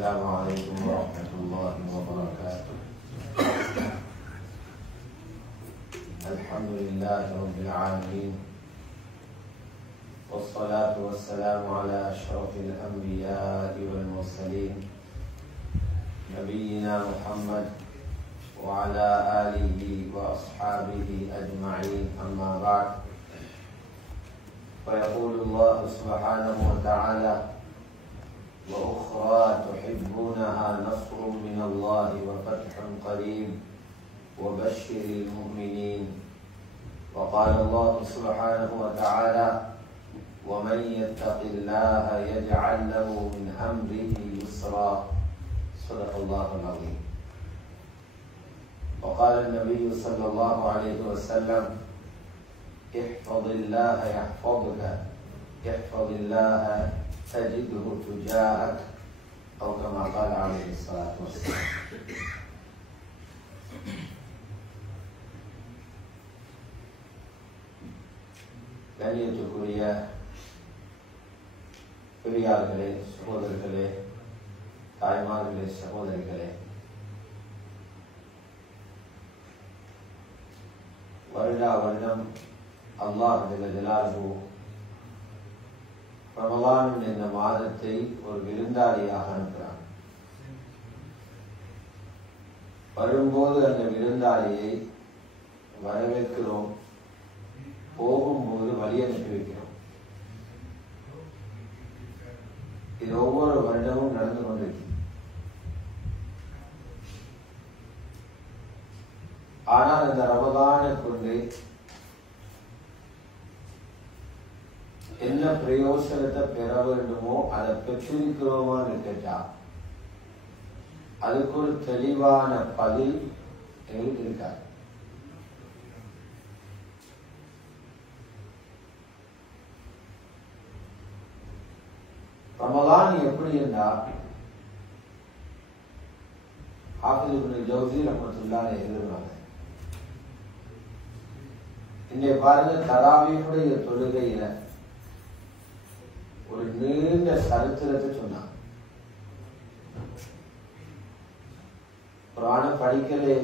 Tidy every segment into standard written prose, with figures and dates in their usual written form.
السلام عليكم ورحمة الله وبركاته. الحمد لله رب العالمين، والصلاة والسلام على أشرف الأنبياء والمرسلين نبينا محمد وعلى آله وأصحابه أجمعين، أما بعد. فيقول الله سبحانه وتعالى: وأخرى تحبونها نصر من الله وفتح قريب وبشر المؤمنين. وقال الله سبحانه وتعالى: ومن يتق الله يجعل له من أمره يسرا. صدق الله العظيم. وقال النبي صلى الله عليه وسلم: احفظ الله يحفظك، احفظ الله تجده تجاهك، أو كما قال عليه الصلاة والسلام. கண்ணியத்துக்குரிய பெரியார்களே, சகோதரர்களே, தாய்மார்களே, சகோதரிகளே, வருடா வருடம் அல்லாஹ் ஜல்லல்லாஹு ரமலான் என்ற மாதத்தை ஒரு விருந்தாளியாக அனுப்புகிறான். வரும்போது அந்த விருந்தாளியை வரவேற்கிறோம், போகும்போது வழி அனுப்பி வைக்கிறோம். இது ஒவ்வொரு வருடமும் நடந்து கொண்டிருக்கு. ஆனால் அந்த ரமலானை கொண்டு என்ன பிரயோசனத்தை பெற வேண்டுமோ அதை பெற்றிருக்கிறோமான்னு கேட்டா அதுக்கு ஒரு தெளிவான பதில் எங்களுக்கு இருக்காது. ரமலான் எப்படி என்றால், ஹாஃபிஸ் இப்னு ஜௌஸி ரஹ்மத்துல்லாஹி எழுதுறாங்க, இன்றைய பாருங்க, தராவீஹுடைய தொழுகையில ஒரு நீண்ட சரித்திரத்தை சொன்னாங்க. குர்ஆன படிக்கலே,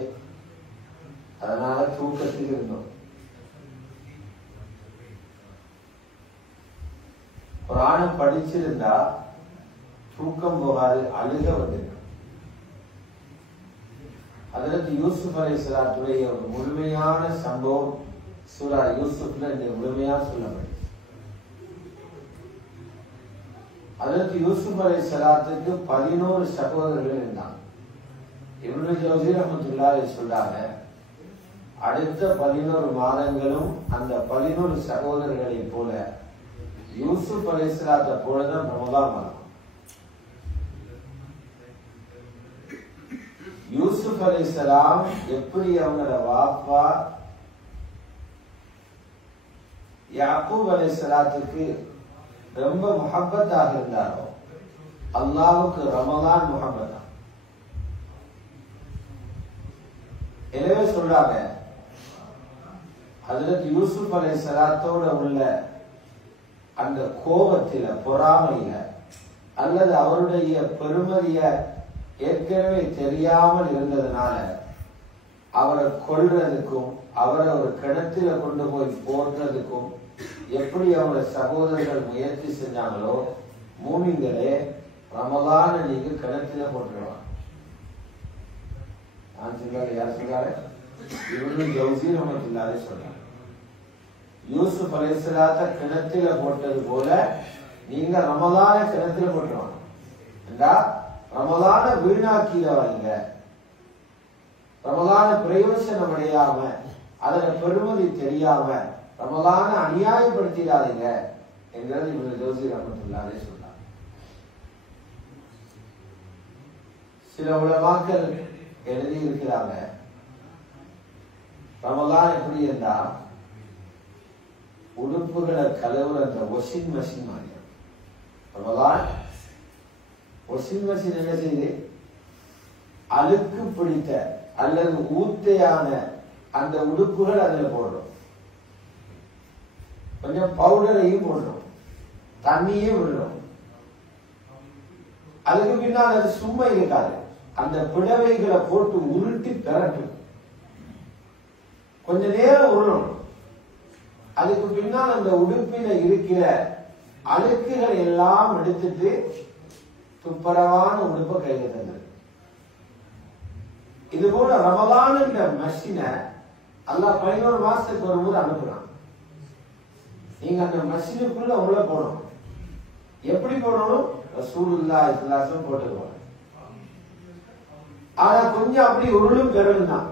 அதனால தூக்கத்தில் இருந்தோம். குர்ஆன படிச்சிருந்தா தூக்கம் போகாது, அழுக வந்திருக்கும். ஹஜ்ரத் யூசுப் அலைஹிஸ்ஸலாத்துடைய ஒரு முழுமையான சம்பவம் சூரா யூசுப்ல இந்த முழுமையா சொல்லப்படும். ஹஜ்ரத் யூசுப் அலைஹிஸ்ஸலாத்துக்கு 11 சகோதரர்கள் இருந்தாங்க. இப்னு ஜௌஸி ரஹ்மத்துல்லாஹி சொல்றாங்க, அடுத்த 11 மாதங்களும் அந்த 11 சகோதரர்களை போல யூசுப் அலைஹிஸ்ஸலாத்தை போலதான் ரமலான் மாதம். யூசுப் அலைஹிஸ்ஸலாம் எப்படி அவங்களோட வாப்பா யாக்கூப் அலைஹிஸ்ஸலாத்துக்கு ரொம்ப முஹப்பத்தாக இருந்தாரோ, அல்லாஹ்வுக்கு ரமலான் முஹப்பத். எனவே சொல்றாங்க, ஹஜ்ரத் யூசுப் அலைஹிஸ்ஸலாத்தோட உள்ள அந்த கோபத்தில, பொறாமையில, அல்லது அவருடைய பெருமதிய ஏற்கனவே தெரியாமல் இருந்ததுனால அவரை கொல்றதுக்கும் அவரை ஒரு கிணத்துல கொண்டு போய் போடுறதுக்கும் எப்படி அவங்க சகோதரர்கள் முயற்சி செஞ்சாங்களோ, மூமின்களே ரமலான நீங்க கிணத்துல போட்டுருவாங்க. நான் சொல்றாரு, யார் சொல்றாரு? இப்னு ஜௌஸி ரஹ்மத்துல்லாஹி சொல்றாங்க, யூசுப் அலைஹிஸ்ஸலாத்தை கிணத்துல போட்டது போல நீங்க ரமலான கிணத்துல போட்டுருவாங்க. ரமலான வீணாக்கிறவங்க, ரமலான பிரயோசனம் அடையாம, அதோட பெருமதி தெரியாம ரமலான அநியாயப்படுத்திடாதீங்க என்கிறது இப்னு ஜௌஸி ரஹ்மத்துல்லாஹி சொல்றாங்க. சில உலமாக்கள் எழுதி இருக்கிறாங்க, ரமலான் எப்படி இருந்தா உடுப்புகளை கழுவுற அந்த வாஷிங் மெஷின் மாதிரி. ரமலான் வாஷிங் மெஷின் என்ன செய்யுது? அழுக்கு பிடித்த அல்லது ஊத்தையான அந்த உடுப்புகள் அதுல போடுறோம், கொஞ்சம் பவுடரையும் போடுறோம், தண்ணியும் விடுறோம். அதுக்கு பின்னால் அது சும்மா இருக்காது. அந்த பிடவைகளை போட்டு உருட்டி பெறட்டும். கொஞ்ச நேரம் உருளணும். அதுக்கு பின்னால் அந்த உடுப்பில இருக்கிற அழுக்குகள் எல்லாம் எடுத்துட்டு துப்பரவான உடுப்பை கையில தந்தது. இது போல ரமலான் என்ற மஷினை அல்லாஹ் 11 மாசத்துக்கு ஒரு முறை அனுப்புறான். நீங்க அந்த மஷினுக்குள்ள உள்ள போடணும். எப்படி போடணும்? ரசூலுல்லாஹி ஸல்லல்லாஹு அலைஹி வஸல்லம் போட்டுக்குவாங்க. ஆனா கொஞ்சம் அப்படி உருளும் பெறலும் தான்.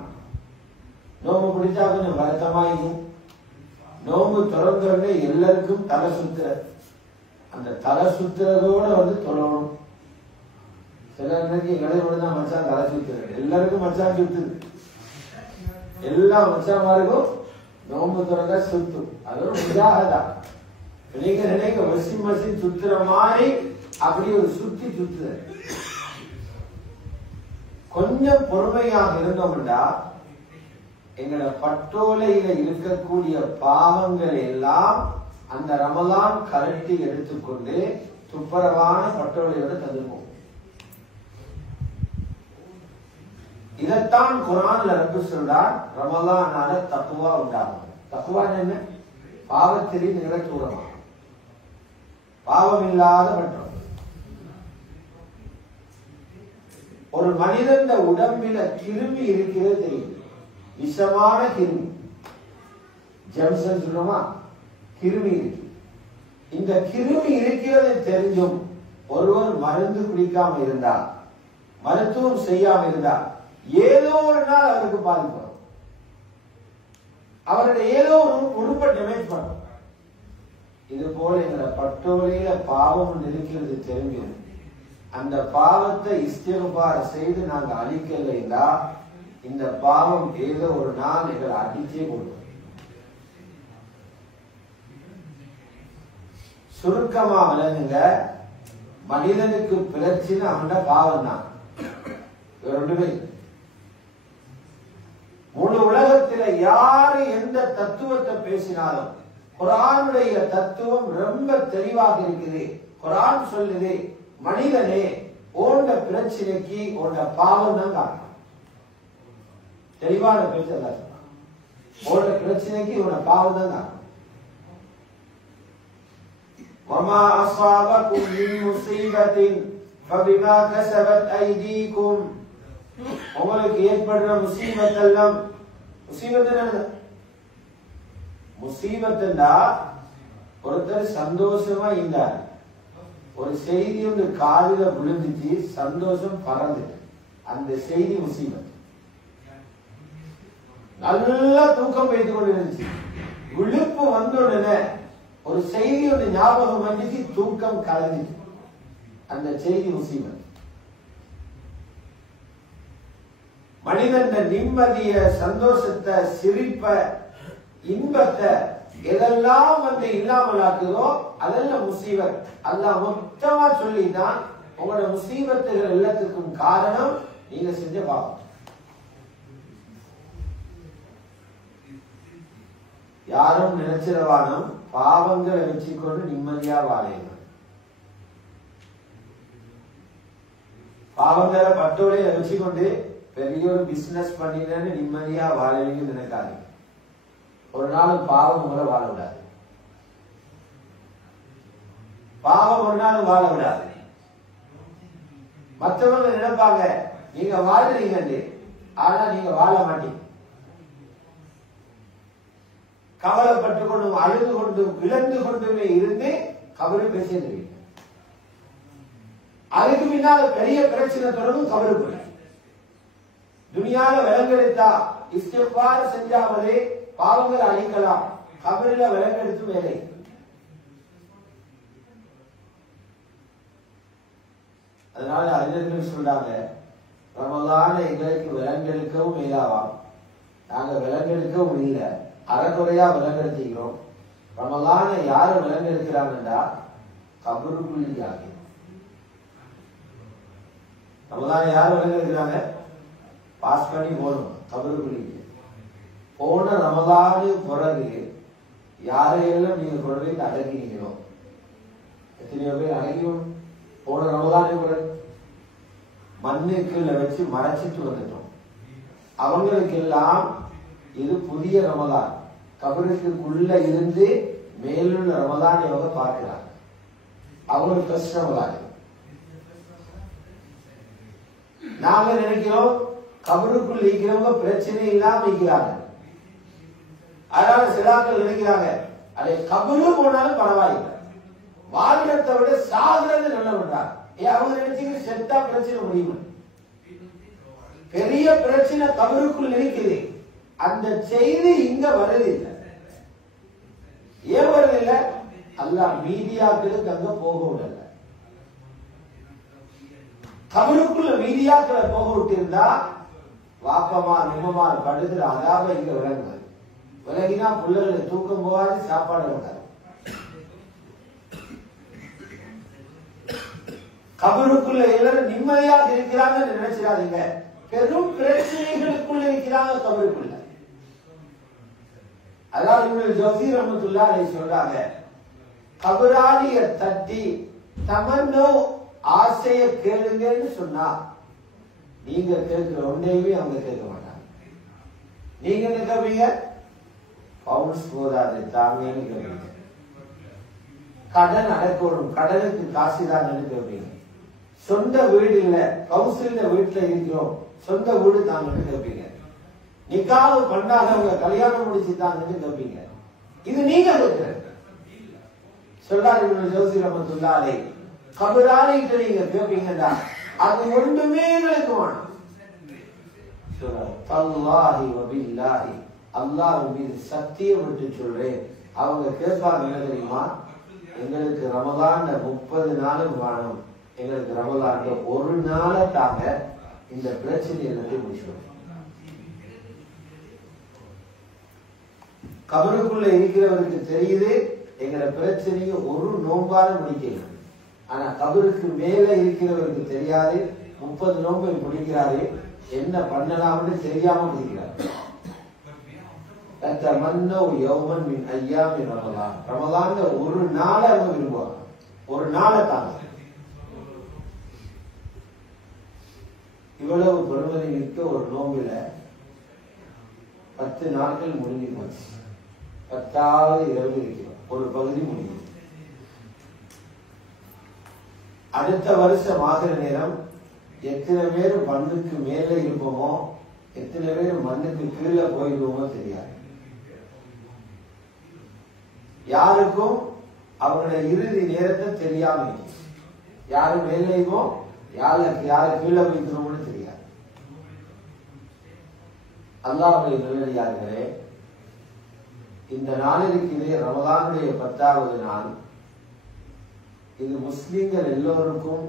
நோம்பு பிடிச்சா கொஞ்சம் வருத்தமாயிருக்கும். நோம்பு தொடர்ந்தோடனே எல்லாருக்கும் தலை சுத்துற, அந்த தலை சுத்துறதோட வந்து தொழணும். சில நேரத்துக்கு எங்களை தான் மச்சான் தலை சுத்துறது, எல்லாருக்கும் மச்சான் சுத்துது. எல்லா மச்சாமாருக்கும் நோம்பு தொடங்க சுத்தும். அது ஒரு முஜாஹதா. நீங்க நினைக்க மசின் மசின் சுத்துற மாதிரி அப்படி ஒரு சுத்தி சுத்துற. கொஞ்சம் பொறுமையாக இருந்தோம்டா எங்களோட பட்டோலையில இருக்கக்கூடிய பாவங்கள் எல்லாம் அந்த ரமலான் கரட்டி எடுத்துக்கொண்டு துப்பரவான பட்டோலையோட தந்துருப்போம். இதைத்தான் குர்ஆன்ல ரப்பு சொல்றான், ரமலானால தக்வா உண்டாகும். தக்வா என்ன? பாவத்திலே நிகழ்த்தூரமா, பாவம் இல்லாத பட்டம். ஒரு மனிதன் உடம்பில கிருமி இருக்கிறது தெரியும், விஷமான கிருமி, ஜெம்சன் சொல்லுமா, கிருமி இருக்கு. இந்த கிருமி இருக்கிறது தெரிஞ்சும் ஒருவர் மருந்து குடிக்காம இருந்தா, மருத்துவம் செய்யாம இருந்தா, ஏதோ ஒரு நாள் அவருக்கு பாதிப்பு வரும். அவருடைய ஏதோ ஒரு உறுப்பை டேமேஜ் பண்ணும். இது போல எங்களை பட்டோலையில பாவம் இருக்கிறது தெரிஞ்சு அந்த பாவத்தை இஸ்திக்பார் செய்து நாங்க அழிக்கலைன்னா இந்த பாவம் ஏதோ ஒரு நாள் எங்களை அடிச்சே கொடுக்கும். சுருக்கமா விளங்குங்க, மனிதனுக்கு பிரச்சனை அவன பாவம் தான். ரெண்டுமே முழு உலகத்தில் யாரு எந்த தத்துவத்தை பேசினாலும் குர்ஆனுடைய தத்துவம் ரொம்ப தெளிவாக இருக்குது. குர்ஆன் சொல்லுது, மனிதனே ஓண்ட பிரச்சனைக்கு ஓண்ட பாவம் தான் காரணம். தெளிவான பேச்சு எல்லாம் சொன்னான். ஓண்ட பிரச்சனைக்கு ஓண்ட பாவம் தான் காரணம். வமா அஸாபகும் மின் முஸீபத்தின் ஃபபிமா கஸபத் ஐதீகும். உங்களுக்கு ஏற்படுற முசீபத் எல்லாம், முசீபத் என்ன? முசீபத்துண்டா ஒருத்தர் சந்தோஷமா இருந்தார், ஒரு செய்தி வந்து காதுல விழுந்துச்சு, சந்தோஷம் பறந்துட்டு, அந்த செய்தி முசீபத். நல்லா தூக்கம் வைத்து கொண்டு இருந்துச்சு, விழுப்பு வந்த உடனே ஒரு செய்தி வந்து ஞாபகம் வந்துச்சு, தூக்கம் கலந்துச்சு, அந்த செய்தி முசீபத். மனிதன் நிம்மதிய, சந்தோஷத்தை, சிரிப்ப, இன்பத்தை எதெல்லாம் வந்து இல்லாமல் ஆக்குதோ அதெல்லாம் முசீபத். அல்லாஹ் மொத்தமா சொல்லிதான் உங்களோட முசீபத்துகள் எல்லாத்துக்கும் காரணம் நீங்க செஞ்ச பாவம். யாரும் நினைச்சிடவானும் பாவங்களை வச்சுக்கொண்டு நிம்மதியா வாழையணும். பாவங்களை பட்டோடைய வச்சுக்கொண்டு பெரிய ஒரு பிசினஸ் பண்ணினு நிம்மதியா வாழவீங்க நினைக்காது. ஒரு நாள் பாவம் உங்களை வாழ விடாது. பாவம் ஒரு நாள் வாழ விடாது. மற்றவங்க நினைப்பாங்க நீங்க வாழ்றீங்க, ஆனா நீங்க வாழ மாட்டீங்க. கவலைப்பட்டு கொண்டும் அழுது கொண்டும் இழந்து கொண்டுமே இருந்து கபரு பேசிடுவீங்க. அதுக்கு பின்னால பெரிய பிரச்சனை தொடரும் கபருக்கு. துனியால விலங்கெடுத்தா இஸ்திக்பார் செஞ்சாமலே பாவங்கள் அழிக்கலாம், கபரில விலங்கெடுத்து வேலை. அதனால அறிஞர்கள் சொல்றாங்க, ரமலான எங்களுக்கு விலங்கெடுக்கவும் மேலாவாம். நாங்க விலங்கெடுக்கவும் இல்லை, அறக்குறையா விலங்கெடுத்துக்கிறோம். ரமலான யாரு விலங்கெடுக்கிறாங்கன்றா கபருக்குள்ளி ஆகி. ரமலான யாரு விலங்கெடுக்கிறாங்க? பாஸ் பண்ணி போகணும் கபருக்குள்ளி. போன ரமலானு பிறகு யாரையெல்லாம் நீங்க கொண்டு போய் அடக்கினீங்களோ, எத்தனையோ பேர் அடக்கிவோம் போன ரமலானு பிறகு. மண்ணுக்குள்ள வச்சு மறைச்சிட்டு வந்துட்டோம். அவங்களுக்கு எல்லாம் இது புதிய ரமலான், கபருக்குள்ள இருந்து மேலுள்ள ரமலான் இவங்க பார்க்கிறாங்க. அவங்களுக்கு ஃபர்ஸ்ட் ரமலான். நாங்க நினைக்கிறோம் கபருக்குள் இருக்கிறவங்க பிரச்சனை இல்லாம இருக்கிறாங்க. அதனால சிலாக்கள் நினைக்கிறாங்க அதை கபரு போனாலும் பரவாயில்லை, வாழ்றதை விட சாகுறது நல்லவன்றாங்க. அவங்க நினைச்சீங்க செத்தா பிரச்சனை முடியும். பெரிய பிரச்சனை கபருக்குள் இருக்குது. அந்த செய்தி இங்க வருதில்லை. ஏன் வருதில்லை? அல்லாஹ் மீடியாக்களுக்கு அங்க போக விடல. கபருக்குள்ள மீடியாக்களை போக விட்டிருந்தா வாப்பமார் உம்மமார் படுகிற அதாவ இங்க விளங்குது. விலகினா பிள்ளைகளை தூக்கம் போகாது, சாப்பாடு இருக்காது. கபருக்குள்ள எல்லாரும் நிம்மதியாக இருக்கிறாங்கன்னு நினைச்சிடாதீங்க. பெரும் பிரச்சனைகளுக்குள்ள இருக்கிறாங்க கபருக்குள்ள. அதாவது இவங்க ஜோசி ரஹ்மத்துல்லாஹி அலைஹி சொல்றாங்க, கபராளிய தட்டி தமன்னோ ஆசைய கேளுங்கன்னு சொன்னா நீங்க கேட்கிற ஒன்றையுமே அவங்க கேட்க மாட்டாங்க. நீங்க என்ன கேட்பீங்க? பவுன்ஸ் போதாது தாங்கன்னு கேட்பீங்க. கடன் அடைக்கணும், கடனுக்கு காசு தாங்கன்னு கேட்பீங்க. சொந்த வீடு இல்ல, கவுன்சில வீட்டுல இருக்கிறோம், சொந்த வீடு தாங்கன்னு கேட்பீங்க. நிக்காவு பண்ணாதவங்க கல்யாணம் முடிச்சுட்டாங்கன்னு கேட்பீங்க. இது நீங்க கேட்கிற சொல்றாரு ஜோசி ரஹ்மத்துல்லாஹி அலைஹி. கபராளிகிட்ட நீங்க கேட்பீங்கடா, அது ஒன்றுமே எங்களுக்கு வேணும். தல்லாஹி வபில்லாஹி, அல்லாஹ் மீது சத்தியம் விட்டு சொல்றேன், அவங்க கேட்பாங்க என்ன தெரியுமா? எங்களுக்கு ரமலான் 30 நாளும் வேணும், எங்களுக்கு ரமலான் ஒரு நாளை தாங்க, இந்த பிரச்சனை எல்லாத்தையும் முடிச்சுடுவோம். கபருக்குள்ள இருக்கிறவருக்கு தெரியுது எங்களை பிரச்சனையை ஒரு நோம்பால முடிக்கலாம். ஆனா கபருக்கு மேல இருக்கிறவருக்கு தெரியாது 30 நோம்பை முடிக்கிறாரு, என்ன பண்ணலாம்னு தெரியாம முடிக்கிறார். ரமலான் ஒரு நாளை அவங்க விரும்புவாங்க, ஒரு நாளை தாங்க. இவ்வளவு பெருமதி மிக்க ஒரு நோம்பில 10 நாட்கள் முடிஞ்சு போச்சு. 10வது இரவு இருக்கிறோம், ஒரு பகுதி முடியும். அடுத்த வருஷம் ஆகிற நேரம் எத்தனை பேர் மண்ணுக்கு மேல இருப்போமோ, எத்தனை பேர் மண்ணுக்கு கீழே போயிடுவோமோ தெரியாது. யாருக்கும் அவருடைய இறுதி நேரத்தை தெரியாம இருக்கு. யாரு மேலேயுமோ யாரு கீழே போய்க்கிறோம்னு தெரியாது. அல்லாஹ்வுடைய நல்லடியார்களே, இந்த நாளிற்கு ரமலானுடைய 10வது நாள். இது முஸ்லிம்கள் எல்லோருக்கும்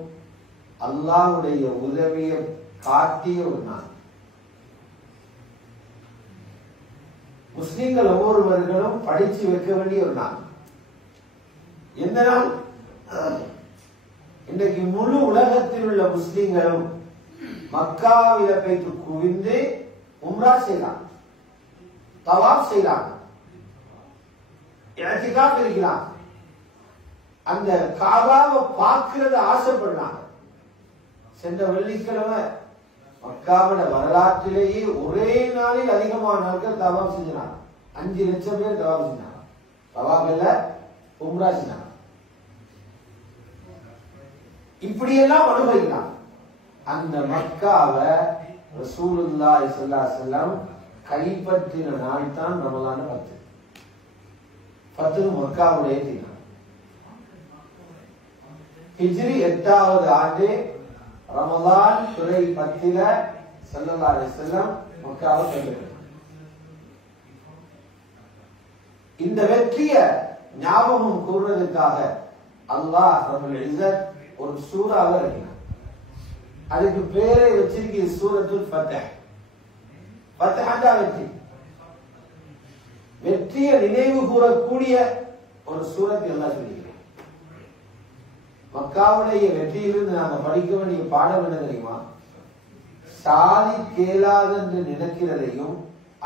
அல்லாஹ்வுடைய உதவியை காட்டிய ஒரு நாள். முஸ்லிம்கள் ஒவ்வொருவர்களும் படிச்சு வைக்க வேண்டிய ஒரு நாள். எந்த நாள்? இன்றைக்கு முழு உலகத்தில் உள்ள முஸ்லிம்களும் மக்காவில போய்த்து குவிந்து உம்ரா செய்யலாம், தவாப் செய்யலாம், இஅ்திகாஃப் இருக்கலாம், அந்த காபாவை பார்க்கிறத ஆசைப்படுறாங்க. சென்ற வெள்ளிக்கிழமை மக்காவோட வரலாற்றிலேயே ஒரே நாளில் அதிகமான நாட்கள் தவாப் செஞ்சாங்க. 5 லட்சம் பேர் தவாப் செஞ்சாங்க. தவாப் இல்ல, உம்ரா செஞ்சாங்க. இப்படியெல்லாம் அனுபவிக்கலாம். அந்த மக்காவை ரசூலுல்லாஹி ஸல்லல்லாஹு அலைஹி வஸல்லம் கைப்பற்றின நாள் தான் ரமலான் 10. 10 மக்காவுடைய தினம். ஹிஜ்ரி 8வது ஆண்டு ரமலான் துறை 10ல ஸல்லல்லாஹு அலைஹி வஸல்லம் மக்காவை கைப்பற்றினார். இந்த வெற்றியை ஞாபகம் கூறுவதற்காக அல்லாஹ் ரப்பல் இஸ்ஸத் ஒரு சூறாவை இறக்கினார். அதுக்கு பேரை வச்சிருக்கிற சூரத்துல் ஃபத்ஹ். ஃபத்ஹா வெற்றி, வெற்றியை நினைவு கூறக்கூடிய ஒரு சூரத் எல்லாம் சொல்லியிருக்கிறார். மக்காவுடைய வெற்றியிலிருந்து நாங்க படிக்க வேண்டிய பாடம் என்ன தெரியுமா? சாதி கேளாத என்று நினைக்கிறதையும்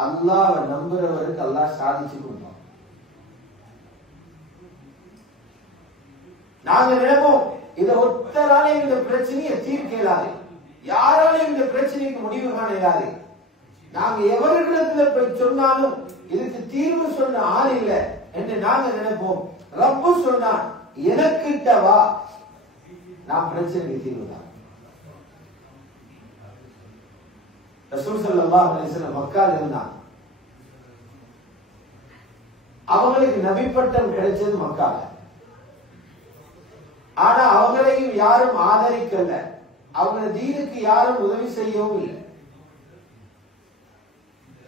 அல்லாஹ்வை நம்புறவருக்கு அல்லாஹ் சாதிச்சு கொடுப்பான். நாங்க நினைப்போம் இதை ஒத்தராலே இந்த பிரச்சனையை தீர்க்கலாது, யாராலையும் இந்த பிரச்சனைக்கு முடிவு காண இயலாது. நாங்க எவரிடத்துல போய் சொன்னாலும் இதுக்கு தீர்வு சொன்ன ஆள் இல்லை என்று நாங்க நினைப்போம். ரப்பு சொன்னான், எனக்கிட்ட வா, நான் பிரச்சனைக்கு தீர்வு தான். ரசூல் ஸல்லல்லாஹு அலைஹி வஸல்லம் மக்கால இருந்தான். அவங்களுக்கு நபி பட்டம் கிடைச்சது மக்கால. ஆனா அவங்களையும் யாரும் ஆதரிக்கல, அவங்க தீனுக்கு யாரும் உதவி செய்யவும் இல்லை.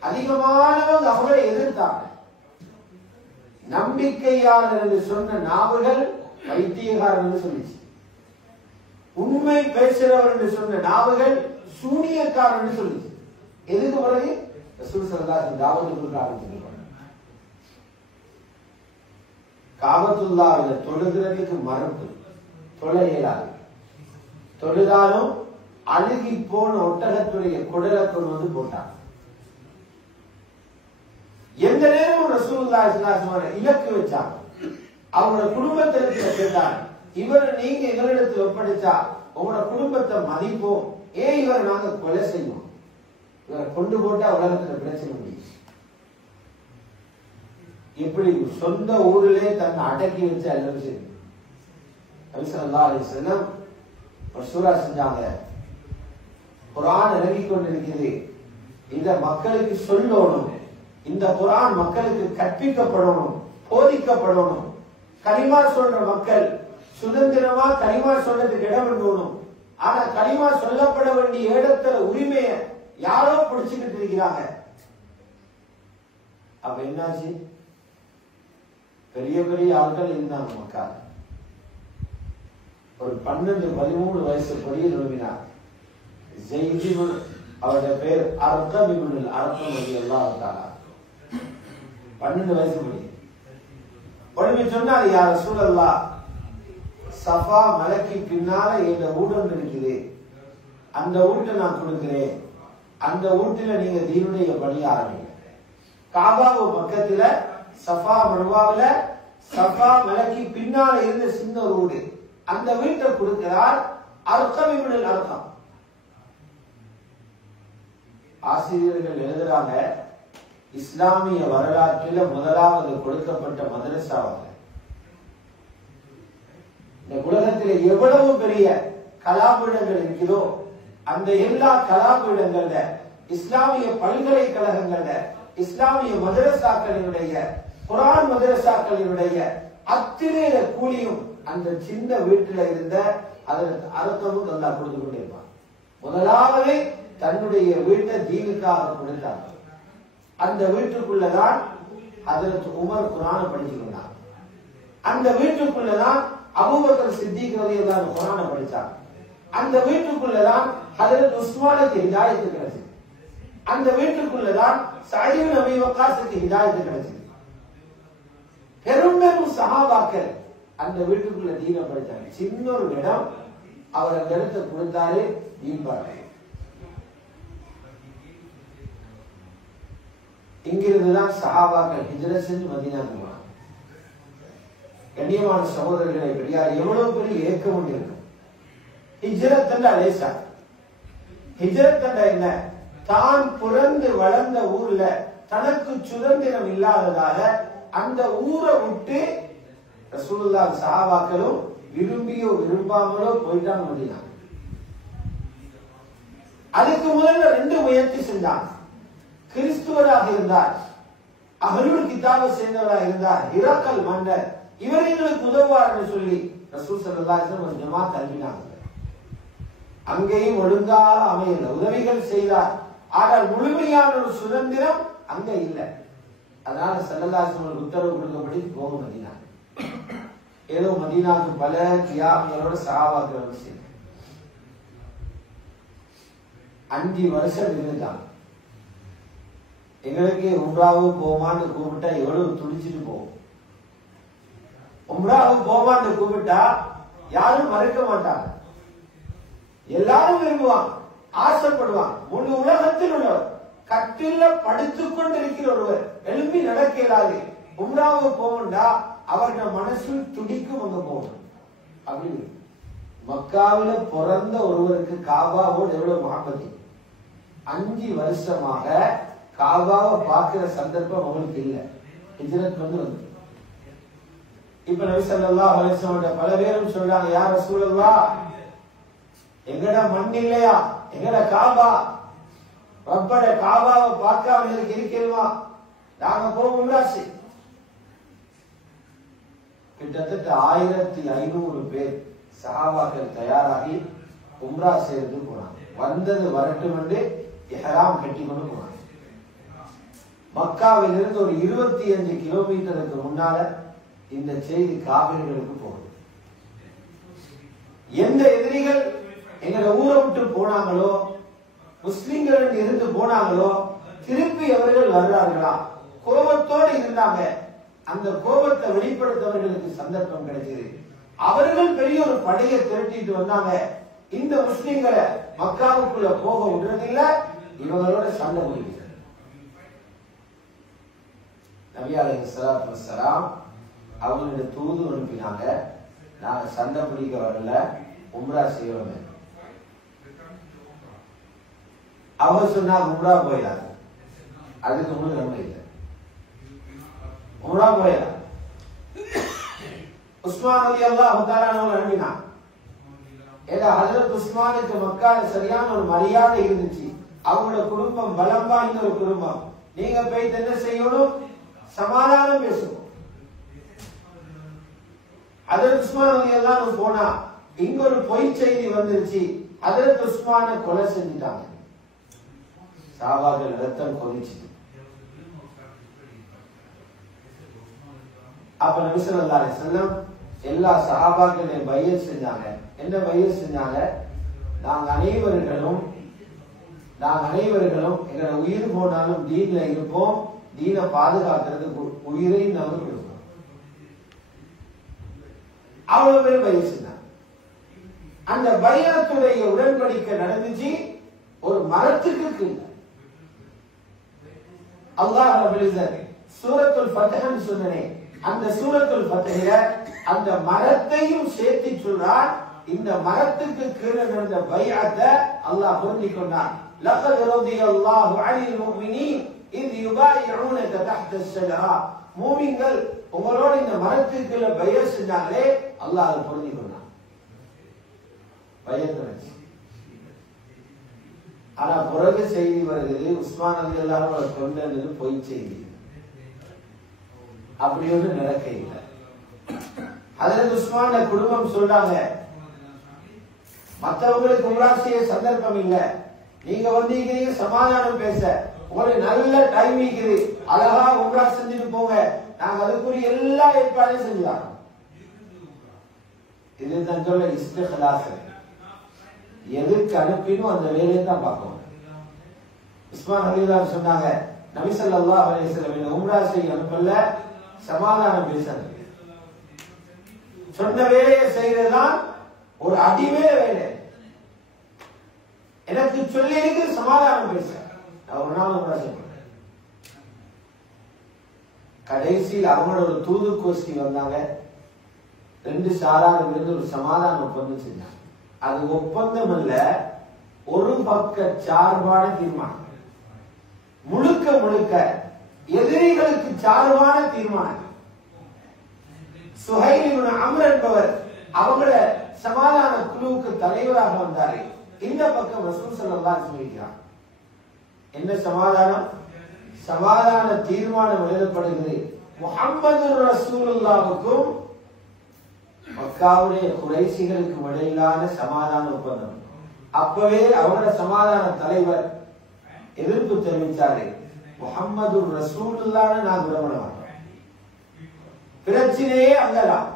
அதிகமானவங்க அவங்களை எதிர்த்தாங்க. நம்பிக்கையாளர் என்று சொன்ன நாவுகள் பைத்தியக்காரர் என்று சொல்லிச்சு. உண்மை பேசுறவர் என்று சொன்ன நாவுகள் சூனியக்காரர் என்று சொல்லிச்சு. எதுக்கு பிறகு ரசூல் ஸல்லல்லாஹு அலைஹி வஸல்லம் தாவத் கொடுக்க ஆரம்பிச்சாங்க. காபத்துல்லாஹ்ல தொழுகிறதுக்கு மறுப்பு, தொழ இயலாது. தொழுதாலும் அழுகி போன ஒட்டகத்துடைய குடலை கொண்டு வந்து போட்டாங்க. எந்த நேரமும் ரசூலுல்லாஹி ஸல்லல்லாஹு அலைஹி வஸல்லம் இலக்கு வச்சாங்க. அவங்களோட குடும்பத்திற்கு கேட்டாங்க, இவரை நீங்க எங்களிடத்தில் ஒப்படைச்சா உங்களோட குடும்பத்தை மதிப்போம், ஏன் இவரை நாங்க கொலை செய்வோம்? இவரை கொண்டு போட்டா உலகத்துல பிரச்சனை முடியும். இப்படி சொந்த ஊரிலே தன்னை அடக்கி வச்ச எல்லாரும் சரி. நபி ஸல்லல்லாஹு அலைஹி வஸல்லம் ஒரு சூரா செஞ்சாங்க. குர்ஆன் இறங்கி கொண்டிருக்கிறது, இத மக்களுக்கு சொல்லணும், இந்த குர்ஆன் மக்களுக்கு கற்பிக்கப்படணும், போதிக்கப்படணும். கலிமா சொல்ற மக்கள் சுதந்திரமா கலிமா சொல்றதுக்கு இடம் வேணும். ஆனா கலிமா சொல்லப்பட வேண்டிய இடத்துல உரிமையை யாரோ பிடிச்சுக்கிட்டு இருக்கிறாங்க. அப்ப என்னாச்சு? பெரிய பெரிய ஆட்கள் இருந்தாங்க மக்கள். ஒரு 12-13 வயசு பொடியை நிறுவினார். அவருடைய பேர் அர்க்கம் இப்னுல் அர்க்கம் ரலியல்லாஹு தஆலா. 12 வயசு பொடி. உடனே சொன்னார், யா ரசூலல்லாஹ், சஃபா மலைக்கு பின்னால எங்க ஊடம் இருக்குது, அந்த ஊட்டை நான் கொடுக்கிறேன், அந்த ஊட்டில நீங்க தீனுடைய பணி ஆரம்பிங்க. காபாவு பக்கத்துல சஃபா மர்வாவில சஃபா மலைக்கு பின்னால இருந்த சின்ன ஒரு ஊடு, அந்த வீட்டை கொடுக்கிறார் அர்க்கம் இப்னுல் அர்க்கம். ஆசிரியர்கள் எழுதுறாங்க, இஸ்லாமிய வரலாற்றில் முதலாவது கொடுக்கப்பட்ட மதரசாவாக. இந்த உலகத்தில் எவ்வளவு பெரிய கலாபீடங்கள் இருக்கிறதோ அந்த எல்லா கலாபீடங்கள்ல, இஸ்லாமிய பல்கலைக்கழகங்கள்ல, இஸ்லாமிய மதரசாக்களினுடைய, குர்ஆன் மதரசாக்களினுடைய அத்தனை கூலியும் அந்த சின்ன வீட்டில் இருந்த அதற்கு அர்த்தமும் அல்லாஹ் கொடுத்து கொண்டிருப்பான். முதலாவது தன்னுடைய வீட்டை தீனுக்காக கொடுத்தார். அந்த வீட்டுக்குள்ளதான் ஹஜ்ரத் உமர் குர்ஆனை படிச்சுக்கிறார். அந்த வீட்டுக்குள்ளதான் அபூபக்கர் சித்திக் ரலியல்லாஹு அன்ஹு குர்ஆனை படிச்சார். அந்த வீட்டுக்குள்ளதான் ஹஜ்ரத் உஸ்மானுக்கு ஹிதாயத் கிடைச்சது. அந்த வீட்டுக்குள்ளதான் சஅத் இப்னு அபீ வக்காஸுக்கு ஹிதாயத் கிடைச்சது. பெரும் பெரும் சஹாபாக்கள் அந்த வீட்டுக்குள்ள தீனை படிச்சாங்க. சின்ன ஒரு இடம், அவர் அந்த இடத்தை கொடுத்தாரு தீன் பாட்டு. இங்கிருந்துதான் சஹாபாக்கள் ஹிஜ்ரத் செஞ்சு மதீனாவுக்கு போனாங்க. கண்ணியமான சகோதரர்களை பெரியார், எவ்வளவு பெரிய ஏக்கம் ஒன்று இருக்கு. ஹிஜ்ரத் என்ற லேசா, ஹிஜ்ரத் என்ற என்ன? தான் பிறந்து வளர்ந்த ஊர்ல தனக்கு சுதந்திரம் இல்லாததாக அந்த ஊரை விட்டு ரசூலுல்லாஹ் சஹாபாக்களும் விரும்பியோ விரும்பாமலோ போயிட்டாங்க மதீனா. அதுக்கு முதல்ல 2 முயற்சி செஞ்சாங்க. கிறிஸ்துவராக இருந்தார், அஹ்லுல் கிதாபை சேர்ந்தவராக இருந்தார் ஹிரக்கல் மன்னர், இவர் எங்களுக்கு உதவுவார்னு சொல்லி ரசூல் ஸல்லல்லாஹு அலைஹி வஸல்லம் ஒரு ஜமாத் அனுப்பினாங்க. அங்கேயும் ஒழுங்காக அமையல, உதவிகள் செய்தார், ஆனால் முழுமையான ஒரு சுதந்திரம் அங்க இல்லை. அதனால ஸல்லல்லாஹு அலைஹி வஸல்லம் உத்தரவு கொடுக்கப்படி போக மதீனா. ஏதோ மதீனாவுக்கு பல தியாகிகளோட சஹாபாக்கள் வந்து சேர்ந்தாங்க. 5 வருஷம் இருந்தாங்க. எங்களுக்கு உம்ராவுக்கு போமான்னு கூப்பிட்டா எவ்வளவு துடிச்சிட்டு போவோம். உம்ராவுக்கு போமான்னு கூப்பிட்டா யாரும் மறுக்க மாட்டாங்க, எல்லாரும் விரும்புவாங்க, ஆசைப்படுவாங்க. முழு உலகத்தில் உள்ளவர் கட்டில படுத்துக் கொண்டிருக்கிற ஒருவர் எழுப்பி நடக்க இயலாது, உம்ராவுக்கு போகண்டா அவருடைய மனசு துடிக்கும், அங்க போகணும் அப்படின்னு. மக்காவில பிறந்த ஒருவருக்கு காபாவோடு எவ்வளவு முகம்மதி. 5 வருஷமாக காபாவை பார்க்கிற சந்தர்ப்பம் உங்களுக்கு இல்லை. ஹிஜ்ரத் வந்து இப்ப நபி ஸல்லல்லாஹு அலைஹி வஸல்லம் பல பேரும் சொல்றாங்க, யா ரசூலல்லாஹ், எங்கட மண் இல்லையா, எங்கட காபா, ரப்பட காபாவை பார்க்காம எங்களுக்கு இருக்கேமா, நாங்க போவோம் உம்ரா செய். கிட்டத்தட்ட 1500 பேர் சஹாபாக்கள் தயாராகி உம்ரா செய்து போனாங்க. வந்தது வரட்டும் என்று இஹ்ராம் கட்டி கொண்டு போனாங்க. மக்காவிலிருந்து ஒரு 25 கிலோமீட்டருக்கு முன்னால இந்த செய்தி காபிர்களுக்கு போகுது. எந்த எதிரிகள் எங்களை ஊரை விட்டு போனாங்களோ, முஸ்லிம்கள் இருந்து போனாங்களோ, திருப்பி அவர்கள் வர்றார்களா, கோபத்தோடு இருந்தாங்க. அந்த கோபத்தை வெளிப்படுத்தவர்களுக்கு சந்தர்ப்பம் கிடைச்சது. அவர்கள் பெரிய ஒரு படையை திரட்டிட்டு வந்தாங்க. இந்த முஸ்லிம்களை மக்காவுக்குள்ள போக விடுறதில்லை, இவங்களோட சண்டை முடிவு. நபி அலைஹிஸ்ஸலாத்து வஸ்ஸலாம் அவங்களோட தூது அனுப்பினாங்க, நாங்க சண்டை பிடிக்க வரல, உம்ரா செய்யறோம். அவர் சொன்னாங்க உம்ரா போயிடாது, அதுக்கு முன்னு நன்மை இல்லை, உம்ரா போயிடாது. உஸ்மான் ரலியல்லாஹு தஆலா அவங்களை அனுப்பினான். ஏன்னா ஹஜ்ரத் உஸ்மானுக்கு மக்கால சரியான ஒரு மரியாதை இருந்துச்சு. அவங்களோட குடும்பம் பலம் வாய்ந்த ஒரு குடும்பம். நீங்க போய் என்ன செய்யணும், சமாதானம் பேசணும். ஹஜ்ரத் உஸ்மான் ரலியல்லாஹு போனா இங்க ஒரு பொய் செய்தி வந்துருச்சு, ஹஜ்ரத் உஸ்மானை கொலை செஞ்சிட்டாங்க. சஹாபாக்கள் ரத்தம் கொதிச்சு. அப்ப நபி ஸல்லல்லாஹு அலைஹி வஸல்லம் எல்லா சஹாபாக்களையும் பைஅத் செஞ்சாங்க. என்ன பைஅத் செஞ்சாங்க, நாங்க அனைவர்களும் எங்களோட உயிர் போனாலும் தீன்ல இருப்போம், தீனை பாதுகாக்கிறதுக்கு உயிரையும் நாங்க கொடுப்போம். அவ்வளவு பேர் பைஅத் செஞ்சாங்க. அந்த பைஅத்துடைய உடன்படிக்கை நடந்துச்சு ஒரு மரத்துக்கு கீழே. அல்லாஹ் ரப்பல் இஸ்ஸத் சூரத்துல் ஃபத்ஹ் சொன்னனே, அந்த சூரத்துல் ஃபத்ஹ்ல அந்த மரத்தையும் சேர்த்து சொல்றான். இந்த மரத்துக்கு கீழே நடந்த பைஅத்தை அல்லாஹ் பொருந்திக் கொண்டான். லகத் ரதியல்லாஹு அனில் முஃமினீன் இத் யுபாயிஊனக தஹ்த அஷ்-ஷஜரா. மூமின்கள் உங்களோட இந்த மரத்துக்கு கீழே பைஅத் செஞ்சாங்களே, அல்லாஹ் அதை பொருந்திக் கொண்டான். பைஅத் நடந்துச்சு. ஆனா பிறகு செய்தி வருகிறது, உஸ்மான் ரலியல்லாஹு அன்ஹு கொண்டது பொய் செய்தி. அப்படி ஒன்று நடக்க இல்லை. ஹஜ்ரத் உஸ்மான குடும்பம் சொல்றாங்க, மற்றவங்களுக்கு உம்ரா செய்ய சந்தர்ப்பம் இல்லை, நீங்க வந்தீங்க சமாதானம் பேச, உங்களுக்கு நல்ல டைம் இருக்குது, அழகா உம்ரா செஞ்சுட்டு போங்க, நாங்க அதுக்குரிய எல்லா ஏற்பாடையும் செஞ்சுதான். இதுதான் சொல்ல இஸ்திக்லாஸ். எதுக்கு அனுப்பினும் அந்த வேலையை தான் பார்க்கணும். உஸ்மான் ரலியல்லாஹு சொன்னாங்க, நபி ஸல்லல்லாஹு அலைஹி வஸல்லம் உம்ரா செய்ய அனுப்பல, சமாதானம் பேசணும். சொன்ன வேலையை செய்யறதுதான் ஒரு அடிவே வேலை. எனக்கு சொல்லி இருக்கு சமாதானம் பேச, ஒரு நாள் உம்ரா செய்ய. கடைசியில் அவங்களோட ஒரு தூது கோஷ்டி வந்தாங்க. 2 சாராரும் இருந்து ஒரு சமாதான ஒப்பந்தம் செஞ்சாங்க. அது ஒப்பந்தம் அல்ல, ஒரு பக்க சார்பான தீர்மானம், முழுக்க முழுக்க எதிரிகளுக்கு சார்பான தீர்மானம். சுஹைல் இப்னு அம்ர் என்பவர் அவங்கள சமாதான குழுவுக்கு தலைவராக வந்தாரு. இந்த பக்கம் ரசூல் ஸல்லல்லாஹு அலைஹி வஸல்லம் சொல்கிறார், என்ன சமாதானம்? சமாதான தீர்மானம் எழுதப்படுகிறது, முஹம்மது ரசூலுல்லாஹ்வுக்கும் மக்காவுடைய குறைஷிகளுக்கு இடையிலான சமாதான ஒப்பந்தம். அப்பவே அவங்களோட சமாதான தலைவர் எதிர்ப்பு தெரிவித்தாரு, முஹம்மது ரசூலுல்லாஹ்வை நான் விட மாட்டோம், பிரச்சனையே அங்கதான்.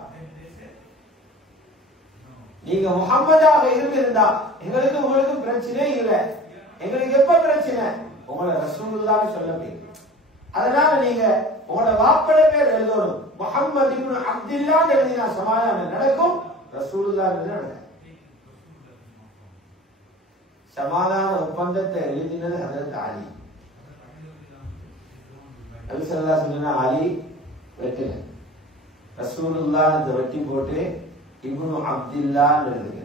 நீங்க முஹம்மதாக இருந்திருந்தா எங்களுக்கு உங்களுக்கு பிரச்சனை இல்லை. எங்களுக்கு எப்ப பிரச்சனை? உங்களை ரசூலுல்லாஹ்னு சொல்லவே. அதனால நீங்க உங்களோட வாப்பட பேர் எழுதணும், முஹம்மது இப்னு அப்துல்லாஹ் எழுதினா சமாதானம் நடக்கும், ரசூலுல்லாஹ் நடக்கும். சமாதான ஒப்பந்தத்தை எழுதினது ஹஜ்ரத் அலி. நபி ஸல்லல்லாஹு அலைஹி வஸல்லம் அலி வெட்டின, ரசூலுல்லாஹ் வெட்டி போட்டு இப்னு அப்துல்லாஹ் எழுதுங்க.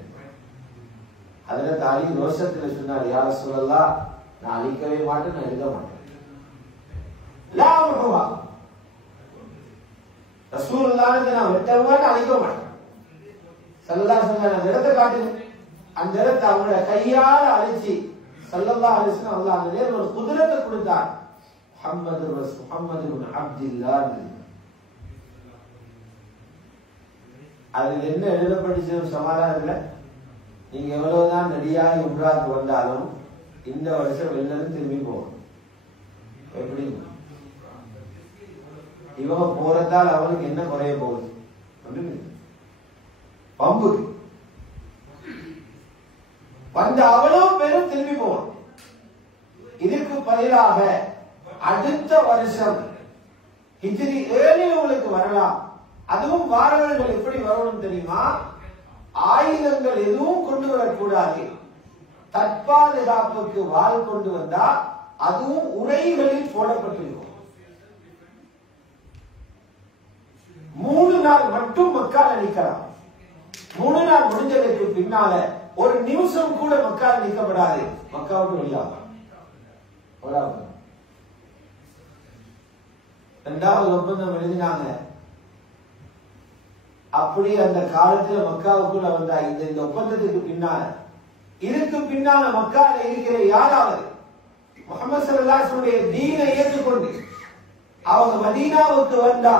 அதுல தாலி ரோஷத்துல சொன்னார், யா ரசூலல்லாஹ், நான் அழிக்கவே மாட்டேன், நான் எழுத மாட்டேன். ரசூலுல்லாஹ்க்கு நான் வெட்டவே மாட்டேன், அழிக்க மாட்டேன். ஸல்லல்லாஹு அலைஹி வஸல்லம் அந்த இடத்தை காட்டுங்க. அந்த இடத்தை அவங்களோட கையால அழிச்சு ஸல்லல்லாஹு அலைஹி வஸல்லம் அல்லாஹ் அந்த நேரம் ஒரு குதிரத்தை கொடுத்தார். முஹம்மது இப்னு அப்துல்லாஹ். அதுல என்ன எழுதப்பட்டுச்சு சமாதானம் இல்லை. நீங்க எவ்வளவுதான் நடிகாய் உம்ராக்கு வந்தாலும் இந்த வருஷம் வெளியிலிருந்து திரும்பி போகணும். எப்படி இவங்க போறதால் அவனுக்கு என்ன குறைய போகுது? பம்பு வந்த அவ்வளவு பேரும் திரும்பி போகணும். இதுக்கு பதிலாக அடுத்த வருஷம் ஹிஜ்ரி 7 உங்களுக்கு வரலாம். அதுவும் வாரவர்கள் எப்படி வரணும் தெரியுமா? ஆயுதங்கள் எதுவும் கொண்டு வரக்கூடாது. தற்பாதுகாப்புக்கு வாள் கொண்டு வந்தா அதுவும் உரைகளில் போடப்பட்டிருக்கும். 3 நாள் மட்டும் மக்கால நிக்கலாம். 3 நாள் முடிஞ்சதற்கு பின்னால ஒரு நிமிஷம் கூட மக்கால நிக்கப்படாது. மக்காவுக்கு வெளியாகும். இரண்டாவது ஒப்பந்தம் எழுதினாங்க. அப்படி அந்த காலத்துல மக்காவுக்குள்ள வந்தா இந்த ஒப்பந்தத்துக்கு பின்னால இதுக்கு பின்னால மக்கால இருக்கிற யாராவது முஹம்மது ஸல்லல்லாஹு அலைஹி வஸல்லம் தீனை ஏற்றுக்கொண்டு அவங்க மதீனாவுக்கு வந்தா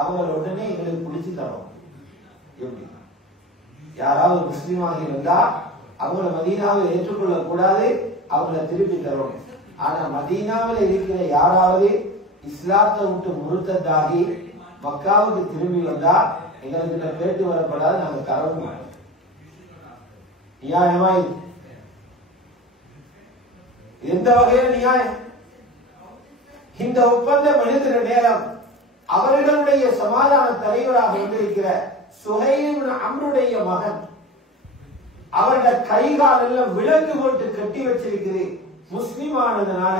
அவங்க உடனே எங்களுக்கு பிடிச்சு தரும். எப்படி யாராவது முஸ்லீமாகி வந்தா அவங்கள மதீனாவை ஏற்றுக்கொள்ள கூடாது, அவங்கள திருப்பி தரும். ஆனா மதீனாவில் இருக்கிற யாராவது இஸ்லாத்தை விட்டு முறுத்ததாகி மக்காவுக்கு திரும்பி வந்தா எங்களுக்கு கேட்டு வரப்படாது, நாங்க தரவும் மாட்டோம். நியாயமாய் எந்த வகையில நியாயம்? இந்த ஒப்பந்தம் எழுதுகிற நேரம் அவர்களுடைய சமாதான தலைவராக வந்திருக்கிற சுஹைல் இப்னு அம்ருடைய மகன் அவருடைய கைகால் எல்லாம் விலங்கு போட்டு கட்டி வச்சிருக்குது. முஸ்லிம் ஆனதுனால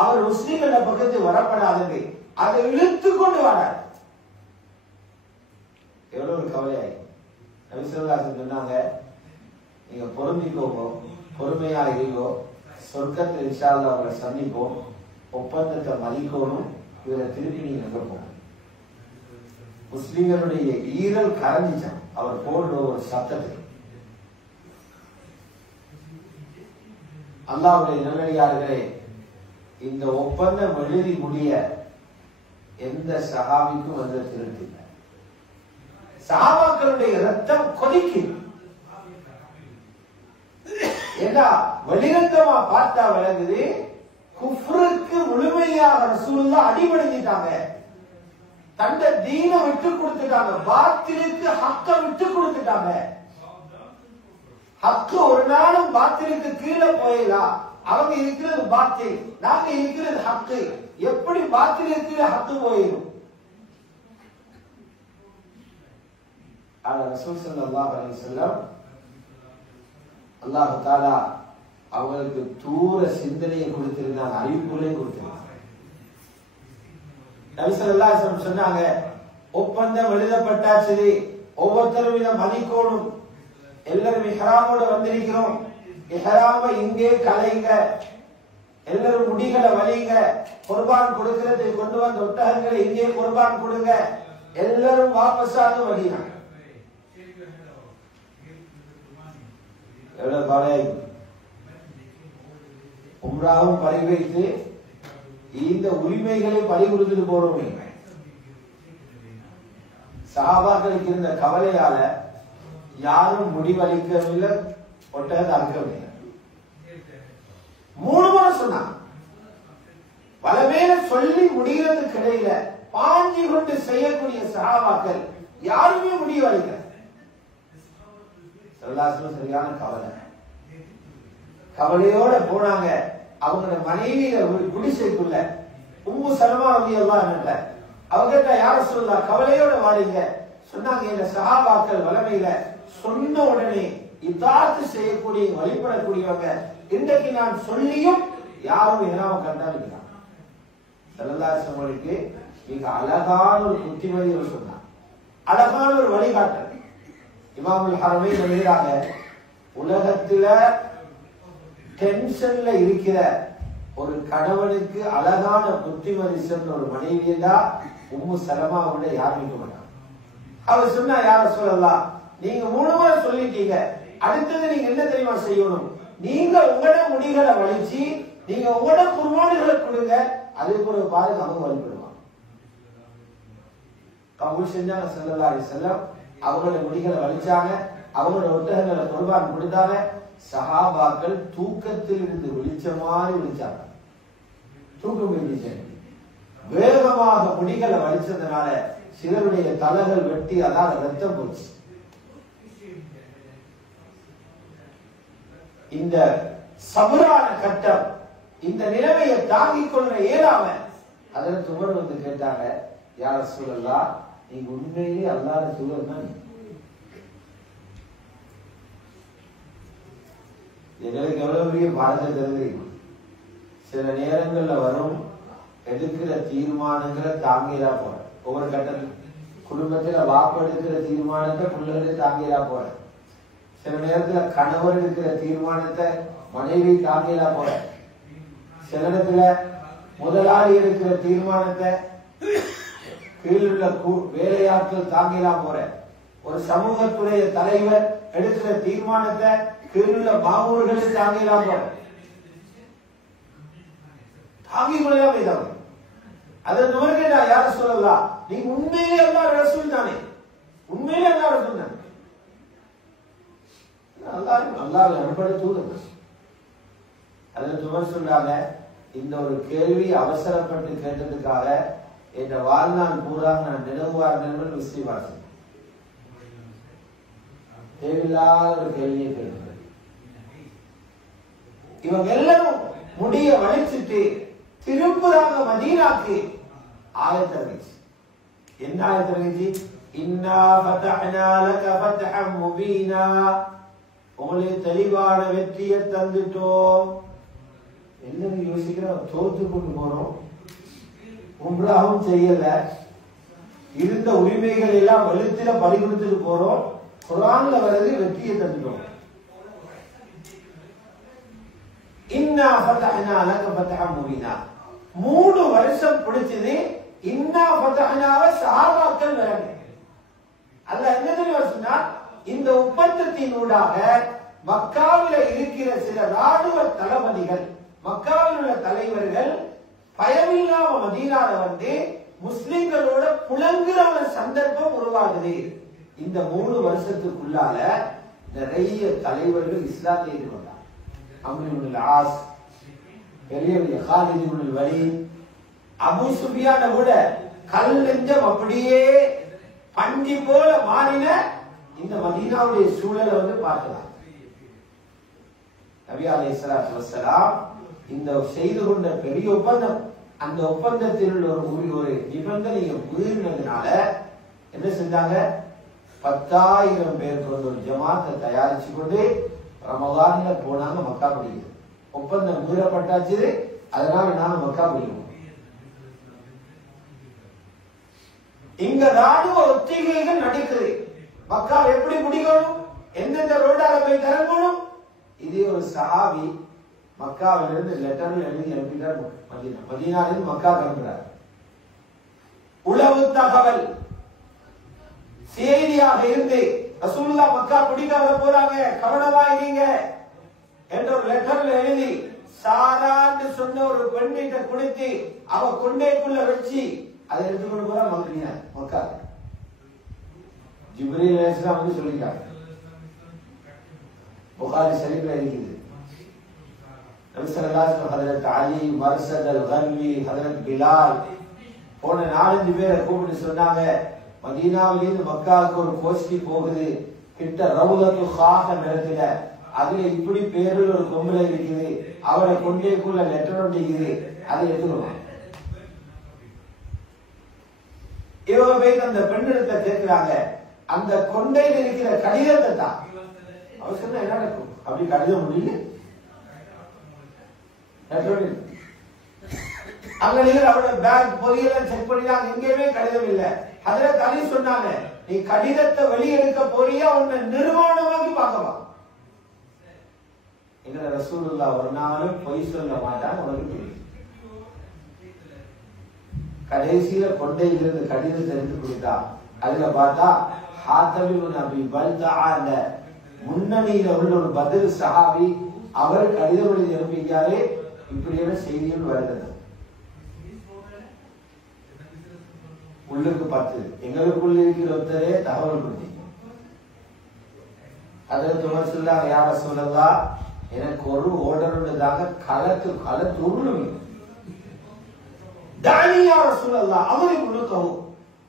அவர் முஸ்லிம்கள பக்கத்து வரப்படாதது, அதை இழுத்து கொண்டு வரார். எவ்வளவு ஒரு கவலையாய். நபி ஸல்லல்லாஹு அலைஹி வஸல்லம் சொன்னாங்க, நீங்க பொறுமைக்கோங்க, பொறுமையா இருங்கோ, சொர்க்கத்தில் இன்ஷா அல்லாஹ் அவரை சந்திப்போம், ஒப்பந்தத்தை மதிக்கணும், இவரை திருப்பி நீங்க எங்க போங்க. முஸ்லிம்களுடைய ஈரல் கரஞ்சிச்சான் அவர் போடுற ஒரு சத்தத்தை. அல்லாஹ்வுடைய நல்லடியார்களே, இந்த ஒப்பந்தம் எழுதி முடிய எந்த சஹாபிக்கும் வந்து திருப்தி இல்லை. சஹாபாக்களுடைய ரத்தம் கொதிக்கும். ஏன்னா வெளிரங்கமா பார்த்தா விளங்குது, குஃப்ருக்கு முழுமையாக ரசூலுல்லாஹ் அடிபணிஞ்சிட்டாங்க. தந்த தீனை விட்டு கொடுத்துட்டாங்க, பாத்திலுக்கு ஹக்க விட்டு கொடுத்துட்டாங்க. ஹக்கு ஒரு நாளும் பாத்திலுக்கு கீழே போயிடலாம். அவங்க இருக்கிறது பாத்தில், நாங்க இருக்கிறது ஹக்கு. எப்படி பாத்திலுக்கு கீழே ஹக்கு போயிடும்? ரசூல் ஸல்லல்லாஹு அலைஹி வஸல்லம் அல்லாஹ் தஆலா அவங்களுக்கு தூர சிந்தனையை கொடுத்திருந்தாங்க, அறிவிப்புகளையும் கொடுத்திருந்தாங்க. நபி ஸல்லல்லாஹு அலைஹி வஸல்லம் சொன்னாங்க, ஒப்பந்தம் எழுதப்பட்டாச்சு, ஒவ்வொருத்தரும் இதை மதிக்கணும். எல்லாரும் இஹ்ராமோட வந்திருக்கிறோம், இஹ்ராம இங்கே கலைங்க, எல்லாரும் முடிகளை வலிங்க, குர்பான் கொடுக்கிறதுக்கு கொண்டு வந்த ஒட்டகங்களை இங்கே குர்பான் கொடுங்க, எல்லாரும் வாபஸாக வடினாங்க. எவ்வளவு கவலையாய். உம்ராவும் பறிவைத்து இந்த உரிமைகளை பறிகொடுத்துட்டு போறோம். சஹாபாக்களுக்கு இருந்த கவலையால யாரும் முடிவளிக்கவில்லை, ஒட்டகத்தை அறுக்கவில்லை. 3 முறை சொன்னாங்க. பலவேள சொல்லி முடிகிறதுக்கு இடையில பாஞ்சி கொண்டு செய்யக்கூடிய சஹாபாக்கள் யாருமே முடிவளிக்க. சரியான கவலை, கவலையோட போனாங்க. அவங்களோட மனைவியில ஒரு குடிசைக்குள்ள உம்மு சலமா ரலியல்லாஹு அன்ஹா அவங்க யார சொல்லலாம், கவலையோட வாரீங்க சொன்னாங்க. இந்த சஹாபாக்கள் வலமையில சொன்ன உடனே இதாத்து செய்யக்கூடிய வழிபடக்கூடியவங்க. இன்றைக்கு நான் சொல்லியும் யாரும் எனாம கண்டாங்க. ஸல்லல்லாஹு அலைஹி வஸல்லம் மிக அழகான ஒரு புத்திமதியை சொன்னார், அழகான ஒரு வழிகாட்டல். இமாமுல் ஹரமைன் எழுதுறாங்க, உலகத்துல டென்ஷன்ல இருக்கிற ஒரு கணவனுக்கு அழகான புத்திமதி சொன்ன ஒரு மனைவியை தான் உம்மு சலமாவோட யாரும் இருக்க மாட்டாங்க. அவர் சொன்னா யார சொல்லலாம், நீங்க 3 முறை சொல்லிட்டீங்க, அடுத்தது நீங்க என்ன தெரியுமா செய்யணும், நீங்க உங்களோட முடிகளை வலிச்சு நீங்க உங்களோட குர்பானிகளை கொடுங்க, அதே போல பாருங்க அவங்க வழிபடுவாங்க. கபூல் செஞ்சாங்க ஸல்லல்லாஹு அலைஹி வஸல்லம். அவங்களோட முடிகளை வலிச்சாங்க, அவங்களோட ஒட்டகங்களை குர்பான் கொடுத்தாங்க. சஹாபாக்கள் தூக்கத்தில் இருந்து விழிச்ச மாதிரி விழிச்சாங்க. தூக்கம் விழிச்சாங்க. வேகமாக முடிகளை வலிச்சதுனால சிலருடைய தலைகள் வெட்டி அதால ரத்தம் போச்சு. இந்த சபரான கட்டம், இந்த நிலைமையை தாங்கிக் கொள்ள இயலாம அதற்கு உமர் வந்து கேட்டாங்க, யா ரசூலல்லாஹ், நீங்க உண்மையிலே அல்லாஹ்வுடைய தூதர் தான். எங்களுக்கு எவ்வளவு பெரிய பாரத தெரியும். சில நேரங்கள்ல வரும் எடுக்கிற தீர்மானங்களை தாங்கிலா போற, ஒவ்வொரு கட்டத்தில் குடும்பத்துல வாப்ப எடுக்கிற தீர்மானத்தை பிள்ளைகளை தாங்கிலா போற, சில நேரத்துல கணவர் எடுக்கிற தீர்மானத்தை மனைவி தாங்கிலா போற, சில நேரத்துல முதலாளி எடுக்கிற தீர்மானத்தை கீழுள்ள வேலையாட்கள் தாங்கிலா போற, ஒரு சமூகத்துடைய தலைவர் எடுக்கிற தீர்மானத்தை கீழுள்ள மாமூர்களை தாங்கிலா போற, தாங்கிக் கொள்ளலாம் வைத்தவங்க. அதன் நோக்கே நான் யார சொல்லலாம், நீங்க உண்மையிலே அல்லாஹ் ரசூல் தானே, உண்மையிலே அல்லாஹ் ரசூல் தானே, அல்லாஹ் அனுப்பப்பட்ட தூதர். அதன் துமர் சொன்னாங்க, இந்த ஒரு கேள்வி அவசரப்பட்டு கேட்டதுக்காக என்ற வாழ்நாள் பூரா நான் நினைவார் நண்பன் விஸ்ரீவாசன் தேவையில்லாத ஒரு கேள்வியை கேட்கிறேன். இவங்க எல்லாரும் முடிய வலிச்சுட்டு திரும்புறாங்க மதீனாக்கு. ஆயத்தரகிச்சு என்ன ஆயத்தரகிச்சு, இன்னா ஃபதஹ்னா லக ஃபத்ஹம் முபீனா, உங்களுக்கு தெளிவான வெற்றியை தந்துட்டோம். என்ன யோசிக்கிறோம், தோத்து கொண்டு போறோம், உம்ராவும் செய்யல, இருந்த உரிமைகள் எல்லாம் வெளுத்தில பறி கொடுத்துட்டு போறோம், குர்ஆன்ல வருது வெற்றியை தந்துட்டோம். இன்னா ஃபதஹ்னா லக ஃபத்ஹம் முபீனா, 3 வருஷம் பிடிச்சது. இன்னா ஃபதஹ்னாவ சஹாபாக்கள் வராங்க. அல்லாஹ் என்ன தெரியுமா சொன்னா, இந்த ஒப்பந்தத்தினூடாக மக்காவில் இருக்கிற சில ராணுவ தளபதிகள், மக்காவில் உள்ள தலைவர்கள் பயமில்லாம மதீனால வந்து முஸ்லிம்களோட புலங்குற ஒரு சந்தர்ப்பம் உருவாகுது. இந்த 3 வருஷத்துக்குள்ளால நிறைய தலைவர்கள் இஸ்லாத்தை ஏற்றுக்கொண்டார். அம்ர் இப்னு ஆஸ், பெரிய காலித் இப்னு வலீத், அபூ சுஃபியான கூட கல் நெஞ்சம் அப்படியே பஞ்சி போல மாறின இந்த மதீனாவுடைய சூழலை வந்து பார்க்கலாம். நபி அலைஹிஸ்ஸலாத்து வஸ்ஸலாம் இந்த செய்து கொண்ட பெரிய ஒப்பந்தம், அந்த ஒப்பந்தத்தில் ஒரு நிபந்தனையை மீறினதுனால என்ன செஞ்சாங்க, 10,000 பேர் கொண்ட ஒரு ஜமாத்தை தயாரிச்சு கொண்டு ரமலான்ல போனாங்க மக்கா பிடிக்குது. ஒப்பந்தம் மீறப்பட்டாச்சு, அதனால நாம மக்கா பிடிக்கணும். இங்க ராணுவ ஒத்திகைகள் நடக்குது. மக்கா எப்படி பிடிக்கணும், எந்தெந்த ரோடால போய் திறக்கணும், இதே ஒரு சஹாபி மக்காவிலிருந்து லெட்டர்ல எழுதி அனுப்பிட்டார். மதீனாவிலிருந்து மக்கா கிளம்புறார். உளவு தகவல் செய்தியாக இருந்து ரசூலுல்லாஹ் மக்கா பிடிக்க வர போறாங்க, கவனமா இருங்க என்ற ஒரு லெட்டர்ல எழுதி சாரான்னு சொன்ன ஒரு பெண்ணிட்ட கொடுத்து அவ கொண்டைக்குள்ள வச்சு அதை எடுத்துக்கொண்டு போறா மக்கா. ஜிப்ரீல் அலைஹிஸ்ஸலாம் வந்து சொல்லிட்டாங்க, புகாரி ஷரீஃப்ல இருக்குது. நபி ஸல்லல்லாஹு அலைஹி வஸல்லம் ஹஜ்ரத் அலி, மர்சத் அல்-கல்வி, ஹஜ்ரத் பிலால் போன 4-5 பேரை கூப்பிட்டு சொன்னாங்க, மதீனாவிலிருந்து மக்காவுக்கு ஒரு கோஷ்டி போகுது, கிட்ட ரவுலத்து ஹாக நிலத்துல, அதுல இப்படி பேரில் ஒரு கொம்பளை இருக்குது, அவரை கொண்டேக்குள்ள லெட்டர் ஒட்டிக்குது, அதை எடுத்துக்கணும். இவங்க போய் அந்த பெண்ணிடத்தை கேட்கிறாங்க, அந்த கொண்டையில் இருக்கிற கடிதத்தை தான். அவர் சொன்னா என்ன நடக்கும், அப்படி கடிதம் முடியல, அங்க நீங்க அவரோட பேக் பொரியெல்லாம் செக் பண்ணிதான் எங்கேயுமே கடிதம் இல்லை. அதுல தனி சொன்னாங்க, நீ கடிதத்தை வெளியெடுக்க போறியா உன்னை நிர்வாணமாக்கி பார்க்கலாம். எங்களை ரசூலுல்லாஹ் ஒரு நாளும் பொய் சொல்ல மாட்டாங்க, உனக்கு தெரியும். கடைசியில கொண்டையிலிருந்து கடிதத்தை எடுத்து கொடுத்தா அதுல பார்த்தா ஹாத்தம் இப்னு அபீ பல்தா அந்த முன்னணியில உள்ள ஒரு பத்ர் சஹாபி அவர் கடிதம் எழுதி அனுப்பியாரே இப்படியான செய்திகள் வருகிறது. உள்ளுக்கு 10 எங்களுக்குள்ள இருக்கிற ஒருத்தரே தகவல் கொடுத்தீங்க. அதில் துமர் சொல்லாங்க, யா ரசூலல்லாஹ் எனக்கு ஒரு ஓர்டர் உள்ளதாக களத்து உருளும் தானியா ரசூலல்லாஹ் அவரை முழுக்கவும்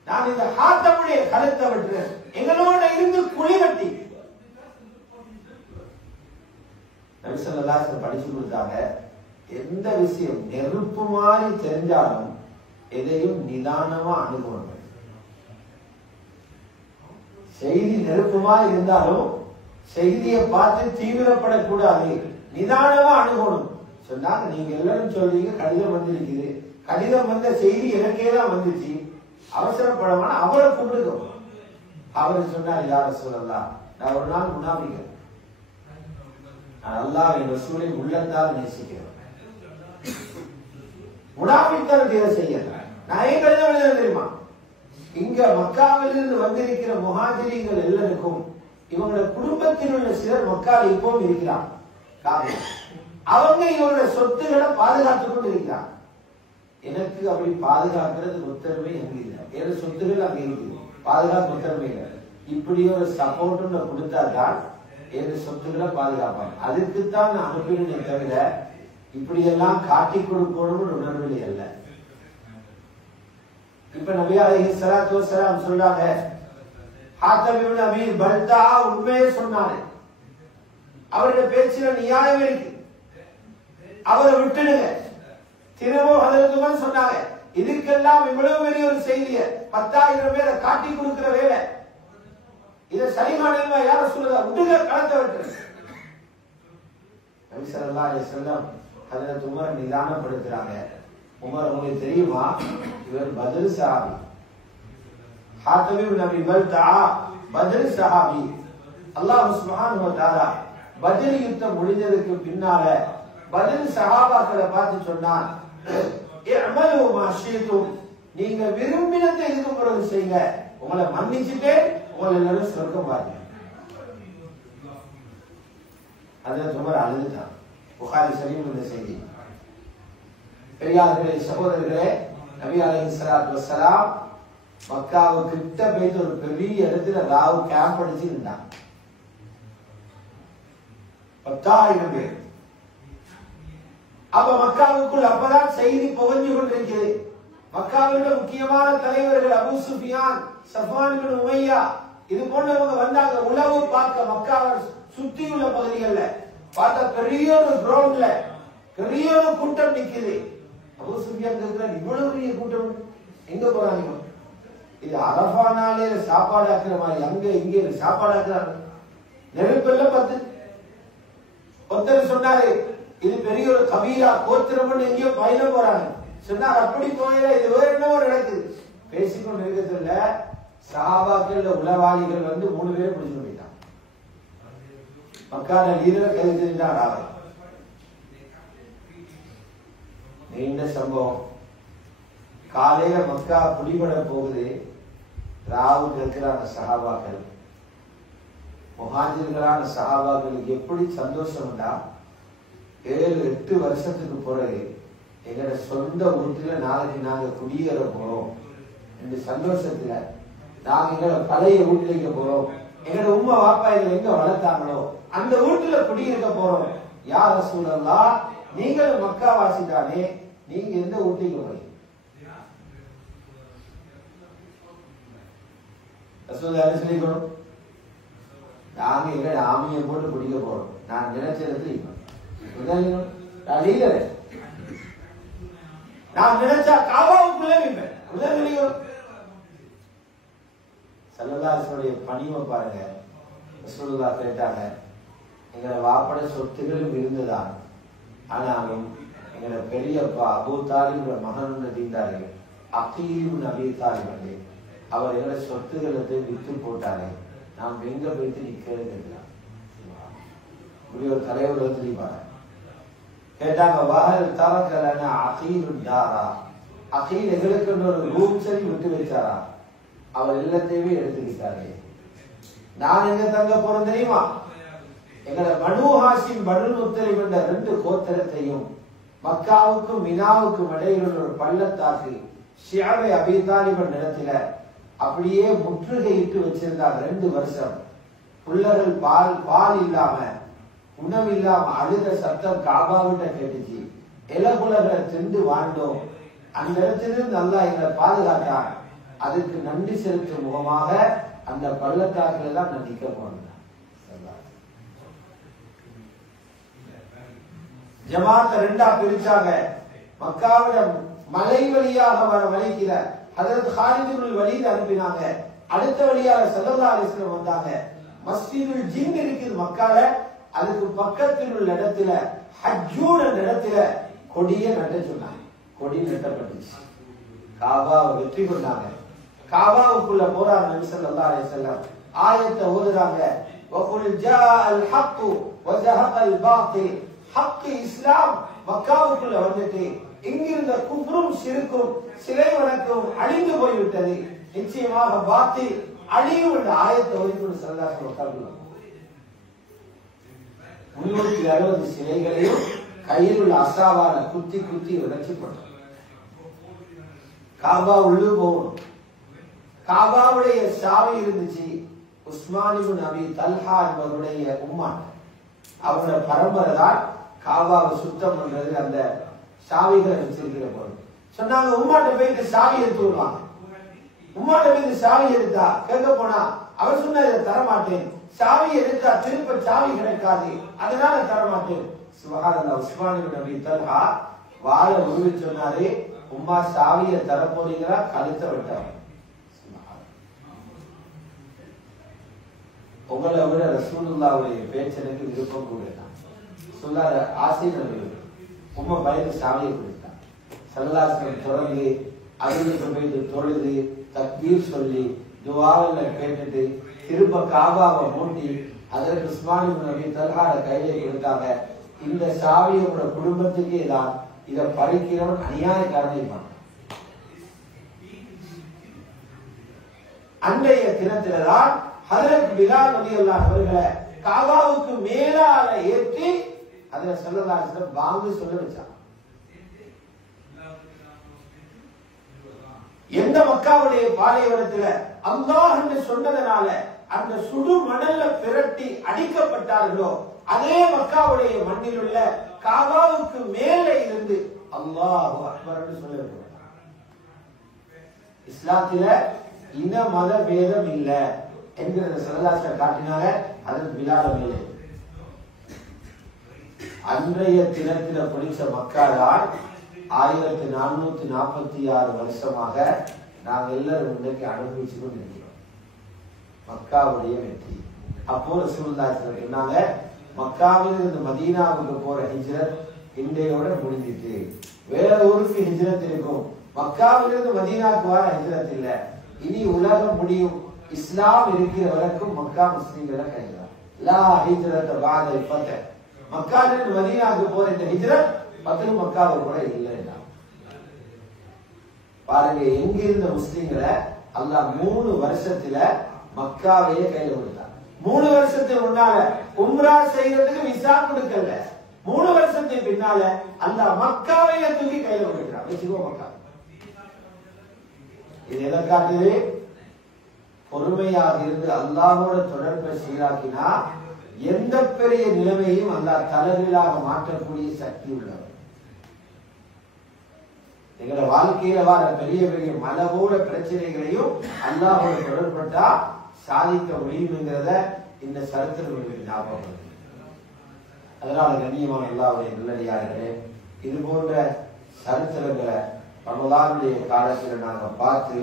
நான் இந்த ஹாத்தமுடைய கழுத்தை விட்டுறேன், எங்களோட இருந்து குழி வெட்டி. நபி ஸல்லல்லாஹு அலைஹி வஸல்லம் படிச்சு கொடுத்தாங்க, எந்த விஷயம் நெருப்பு மாதிரி தெரிஞ்சாலும் எதையும் நிதானமா அணுகணும். செய்தி நெருப்புமா இருந்தாலும் செய்தியை பார்த்து தீவிரப்படக்கூடாது, நிதானமா அணுகணும் சொன்னாங்க. நீங்க எல்லாரும் சொல்றீங்க கடிதம் வந்திருக்குது, கடிதம் வந்த செய்தி எனக்கே தான் வந்துச்சு, அவசரப்படமான அவரை கூப்பிடுங்க. அவர் சொன்னார், யா ரசூலல்லாஹ் நான் ஒரு நாள் முனாஃபிக், நான் அல்லாஹ் என் ரசூலை உள்ளத்தால் நேசிக்கிறேன், முனாஃபிக்தான் இதை செய்யல. நான் ஏன் கடிதம் எழுத தெரியுமா? இங்க மக்காவிலிருந்து வந்திருக்கிற முஹாஜிரிகள் எல்லாருக்கும் இவங்களோட குடும்பத்தில் உள்ள சிலர் மக்கால் இப்பவும் இருக்கிறாங்க. அவங்க இவங்களோட சொத்துக்களை பாதுகாத்துக் கொண்டு இருக்கிறாங்க. எனக்கு அப்படி பாதுகாக்கிறது உத்தரவே எங்க இல்லை, ஏன்னா சொத்துக்கள் அங்க இருக்குது, பாதுகாப்பு உத்தரவே இல்லை. இப்படி ஒரு சப்போர்ட் கொடுத்தா தான் என் சொத்துக்களை பாதுகாப்பாங்க. அதுக்குத்தான் நான் அனுப்பினேன் தவிர இப்படி எல்லாம் காட்டி கொடுக்கணும்னு உணர்வில்லை அல்ல. இப்ப நபி அலைஹிஸ்ஸலாத்து வஸ்ஸலாம் சொல்றாங்க, ஹாத்தம் இப்னு அபீ பல்தா உண்மையை சொன்னாரு, அவருடைய பேச்சில நியாயம் இருக்கு, அவரை விட்டுடுங்க. திரும்ப ஹதரத் உமர் சொன்னாங்க, இதுக்கெல்லாம் இவ்வளவு பெரிய ஒரு செய்திய 10,000 பேரை காட்டி கொடுக்கிற வேலை, இதை சரிமானமா யார சொல்லுதா, விடுங்க, களத்தை விட்டு. நபி ஸல்லல்லாஹு அலைஹி வஸல்லம் ஹதரத் உமர் நிதானப்படுத்துறாங்க. உமர், உங்களுக்கு தெரியுமா இவர் பத்ர் சஹாபி, ஹாத்தம் இப்னு அபீ பல்தா பத்ர் சஹாபி. அல்லாஹ் சுப்ஹானஹு வ தஆலா பத்ர் யுத்தம் முடிஞ்சதுக்கு பின்னால பத்ர் சஹாபாக்களை பார்த்து சொன்னான், இஅமலு மா ஷீதும், நீங்க விரும்பினதை இதுக்கு பிறகு செய்யுங்க, உங்களை மன்னிச்சுட்டே உங்களை எல்லாரும் சொர்க்கம் பாருங்க. ஹதரத் உமர் அழுதுட்டான். புகாரி ஷரீஃப் இந்த செய்தி. பெரியார்களே, சகோதரர்களே, நபி அலைஹிஸ்ஸலாத்து வஸ்ஸலாம் மக்காவுக்கு கிட்ட போயிட்டு ஒரு பெரிய இடத்துல ராவு கேம்ப் அடிச்சு இருந்தாங்க. 10,000 பேர். அப்ப மக்காவுக்குள் அப்பதான் செய்தி புகஞ்சு கொண்டிருக்கிறது. மக்காவில் முக்கியமான தலைவர்கள் அபூ சுஃபியான், சஃப்வான் இப்னு உமையா இது போன்றவங்க வந்தாங்க உளவு பார்க்க. மக்காவை சுற்றியுள்ள பகுதிகளில் பார்த்தா பெரிய ஒரு கிரவுண்ட்ல பெரிய ஒரு கூட்டம் நிக்குது. அபூ சுஃபியான் கேட்கிறார், இவ்வளவு பெரிய கூட்டம் எங்க போறாங்க? இது அரஃபா நாளே சாப்பாடு ஆக்குற மாதிரி அங்க இங்கே சாப்பாடு ஆக்குறாங்க. நெருப்பெல்லாம் 10. ஒருத்தர் சொன்னாரு, இது பெரிய ஒரு கபீரா கோத்திரம் எங்கேயோ பயணம் போறாங்க சொன்னார். அப்படி போயில இது வேற என்ன ஒரு நடக்குது பேசிக்கொண்டு இருக்கிறதுல சஹாபாக்கள் உளவாளிகள் வந்து 3 பேரை பிடிச்சு போயிட்டான். மக்கான லீடர் கைது செஞ்சார். நீண்ட சம்பவம். காலையில மக்கா புடிபட போகுது. ராவு கேட்கிறான சஹாபாக்கள், முஹாஜிர்களான சஹாபாக்களுக்கு எப்படி சந்தோஷம் உண்டா, 7-8 வருஷத்துக்கு பிறகு எங்களோட சொந்த வீட்டுல நாளைக்கு நாங்க குடியேற போறோம், இந்த சந்தோஷத்துல நாங்க எங்களோட பழைய வீட்டுல போறோம், எங்களோட உம்மா வாப்பா எங்களை எங்க வளர்த்தாங்களோ அந்த வீட்டுல குடியிருக்க போறோம். யா ரசூலல்லாஹ், நீங்களும் மக்கா வாசிதானே, நீங்க எந்த வீட்டுக்கு போறீங்க? ரசூலுல்லாஹ் சொல்லிக்கணும், நாங்க எங்களோட ஆமியை போட்டு குடிக்க போறோம், நான் நினைச்ச இடத்துல நான் நினைச்சா காபாவுக்குள்ளே சல்லல்லாஹுடைய பணிவை பாருங்க. ரசூலுல்லாஹ் கேட்டாங்க, எங்களை வாப்பட சொத்துகளும் இருந்துதான், ஆனாலும் எங்களை பெரியப்பா அபூ தாலிப் மகன் தீண்டாரு அகீல் அபீ தாலிப் அவர் எங்களை சொத்துக்களை வித்து போட்டாரு, நாம் எங்க போயிட்டு நிக்கிறது? இப்படி ஒரு தலைவர் தெரியுமாங்க கேட்டாங்க, வஹல் தரக்கலனா அகீலுன் தாரா, அகீல் எங்களுக்கு ஒரு ரூம் சரி விட்டு வச்சாரா? அவர் எல்லாத்தையுமே எடுத்துக்கிட்டாரு. நான் எங்க தங்க போறேன் தெரியுமா? எங்களை பனு ஹாஷிம் பனு முத்தலிப் என்ற 2 கோத்திரத்தையும் மக்காவுக்கும் மினாவுக்கும் இடையில் உள்ள ஒரு பள்ளத்தாக்கு ஷிஅபை அபீ தாலிப் என்ற இடத்துல அப்படியே முற்றுகையிட்டு வச்சிருந்தாங்க 2 வருஷம். புள்ளர்கள் பால் இல்லாம உணவு இல்லாம அழுத சத்தம் காபாவிட்ட கேட்டுச்சு. இலகுலகளை திண்டு வாழ்ந்தோம். அந்த இடத்திலிருந்து அல்லாஹ் எங்களை பாதுகாத்தான். அதுக்கு நன்றி செலுத்தும் முகமாக அந்த பள்ளத்தாக்குல தான் நான் நிக்க போனேன். ஜமாத்தை 2ஆ பிரிச்சாங்க. மக்காவிட மலை வழியாக வர வழிக்கிற ஹஜ்ரத் காலித் இப்னுல் வலீத் அனுப்பினாங்க. அடுத்த வழியாக ஸல்லல்லாஹு அலைஹி வஸல்லம் வந்தாங்க. மஸ்ஜிதுல் ஜின் இருக்குது மக்கால, அதுக்கு பக்கத்தில் உள்ள இடத்துல ஹஜ்ஜூன் என்ற இடத்துல கொடியை நட்ட சொன்னாங்க. கொடி நட்டப்பட்டுச்சு. காபாவை வெற்றி கொண்டாங்க. காபாவுக்குள்ள போறாங்க நபி ஸல்லல்லாஹு அலைஹி வஸல்லம். ஆயத்தை ஓதுறாங்க, வகுல் ஜாஅல் ஹக்கு வஸஹகல் பாத்தில். ஹக் இஸ்லாம் மக்காவுக்குள்ள வந்துட்டு இங்கிருந்த குஃப்ரும் ஷிர்க்கும் சிலை வணக்கம் அழிந்து போய்விட்டது. நிச்சயமாக பாத்தில் அழியும் என்ற ஆயத்தை ஓதிக்கொண்டு ஸல்லல்லாஹு அலைஹி வஸல்லம் 360 சிலைகளையும் கையில் உள்ள அசாவால குத்தி குத்தி உடைச்சு போட்டார். காபா உள்ளு போகணும். காபாவுடைய சாவி இருந்துச்சு. உஸ்மான் இப்னு அபீ தல்ஹா என்பவருடைய உம்மா, அவருடைய பரம்பரை தான் காபாவை சுத்தம் பண்றது. அந்த சாவிகளை வச்சிருக்கிற போது சொன்னாங்க, உம்மாட்ட போயிட்டு சாவி எடுத்து வருவாங்க. உம்மாட்ட போயிட்டு சாவி எடுத்தா கேட்க போனா அவர் சொன்ன இதை தரமாட்டேன், சாவி எடுத்தா திருப்ப சாவி கிடைக்காது, அதனால தரமாட்டேன். சுபஹானல்லாஹ். உஸ்மான் இப்னு அபீ தல்ஹா வாழ உருவி சொன்னாரு, உம்மா சாவியை தரப்போறீங்களா? கழுத்தை வெட்டாங்க. உங்களை விட ரசூலுல்லாஹ்வுடைய பேச்சனுக்கு விருப்பம் கூட சொல்லாத ஆசை நடுவு. உம்மா பயந்து சாவியை கொடுத்தாங்க. ஸல்லல்லாஹு அலைஹி வஸல்லம் தொடர்ந்து அருளுக்கு போயிட்டு தொழுது தக்பீர் சொல்லி துஆவில் கேட்டுட்டு திரும்ப காபாவை மூட்டி அதற்கு உஸ்மான் இப்னு அபீ தல்ஹா கையிலே கொடுத்தாங்க. இந்த சாவி உங்களோட குடும்பத்துக்கே தான், இதை பறிக்கிறவன் அநியாயக்காரனை இருப்பான். அன்றைய தினத்தில்தான் ஹஜ்ரத் பிலால் ரலியல்லாஹு அவர்களை காபாவுக்கு மேலால ஏற்றி அதில் ஸல்லல்லாஹு அலைஹி வஸல்லம் பாங்கு சொல்ல வச்சாங்க. எந்த மக்காவுடைய பாலைவனத்தில் அல்லாஹ் என்று சொன்னதனால அந்த சுடு மணல்ல பிரட்டி அடிக்கப்பட்டார்களோ அதே மக்காவுடைய மண்ணில் உள்ள காபாவுக்கு மேலே இருந்து அல்லாஹு அக்பர் என்று சொல்லியிருக்கிறார். இஸ்லாத்தில இன மத பேதம் இல்ல என்கிறத ஸல்லல்லாஹு காட்டினாங்க. அதற்கு பிலால் மேலே அன்றைய தினத்தில பிடிச்ச மக்காதான் 1446 வருஷமாக நாங்கள் எல்லாரும் இன்றைக்கு அனுபவிச்சு கொண்டு இருக்கிறோம் மக்காவுடைய வெற்றி. அப்போ ரசூலுல்லாஹி சொன்னாங்க, மக்காவில் இருந்து மதீனாவுக்கு போற ஹிஜ்ரத் இன்றையோட முடிஞ்சிட்டு, வேற ஊருக்கு ஹிஜ்ரத் இருக்கும். மக்காவிலிருந்து மதீனாவுக்கு வர ஹிஜ்ரத் இல்ல. இனி உலகம் முடியும், இஸ்லாம் இருக்கிற வரைக்கும் மக்கா முஸ்லிம்களை கைதான். லா ஹிஜ்ரத் பாத ஃபத்ஹ். மக்காவிலிருந்து மதீனாவுக்கு போற இந்த ஹிஜ்ரத் பத்து மக்காவுக்கு கூட இல்லை. பாருங்க, எங்கிருந்த முஸ்லிம்களை அல்லாஹ் 3 வருஷத்துல மக்காவையே கையில கொடுத்தார். 3 வருஷத்துக்கு முன்னால உம்ரா செய்யறதுக்கு விசா கொடுக்கல. 3 வருஷத்துக்கு பின்னால அல்லாஹ் மக்காவையே தூக்கி கையில கொடுக்கிறார். வச்சுக்கோ மக்கா. இது எதை காட்டுது? பொறுமையாக இருந்து அல்லாஹோட தொடர்பை சீராக்கினா எந்த பெரிய நிலைமையும் அல்லாஹ் தலைகீழாக மாற்றக்கூடிய சக்தி உள்ளவர். எங்களோட வாழ்க்கையில வர பெரிய பெரிய மலவோட பிரச்சனைகளையும் அல்லாஹோட தொடர்பட்டா சாதிக்க முடியுங்கிறத இந்த சரித்திரம் ஞாபகம். அதனால கண்ணியமான அல்லாஹ்வுடைய நல்லடியார்களே, இது போன்ற சரித்திரங்களை ரமலானுடைய காலத்தில் நாங்க பார்த்து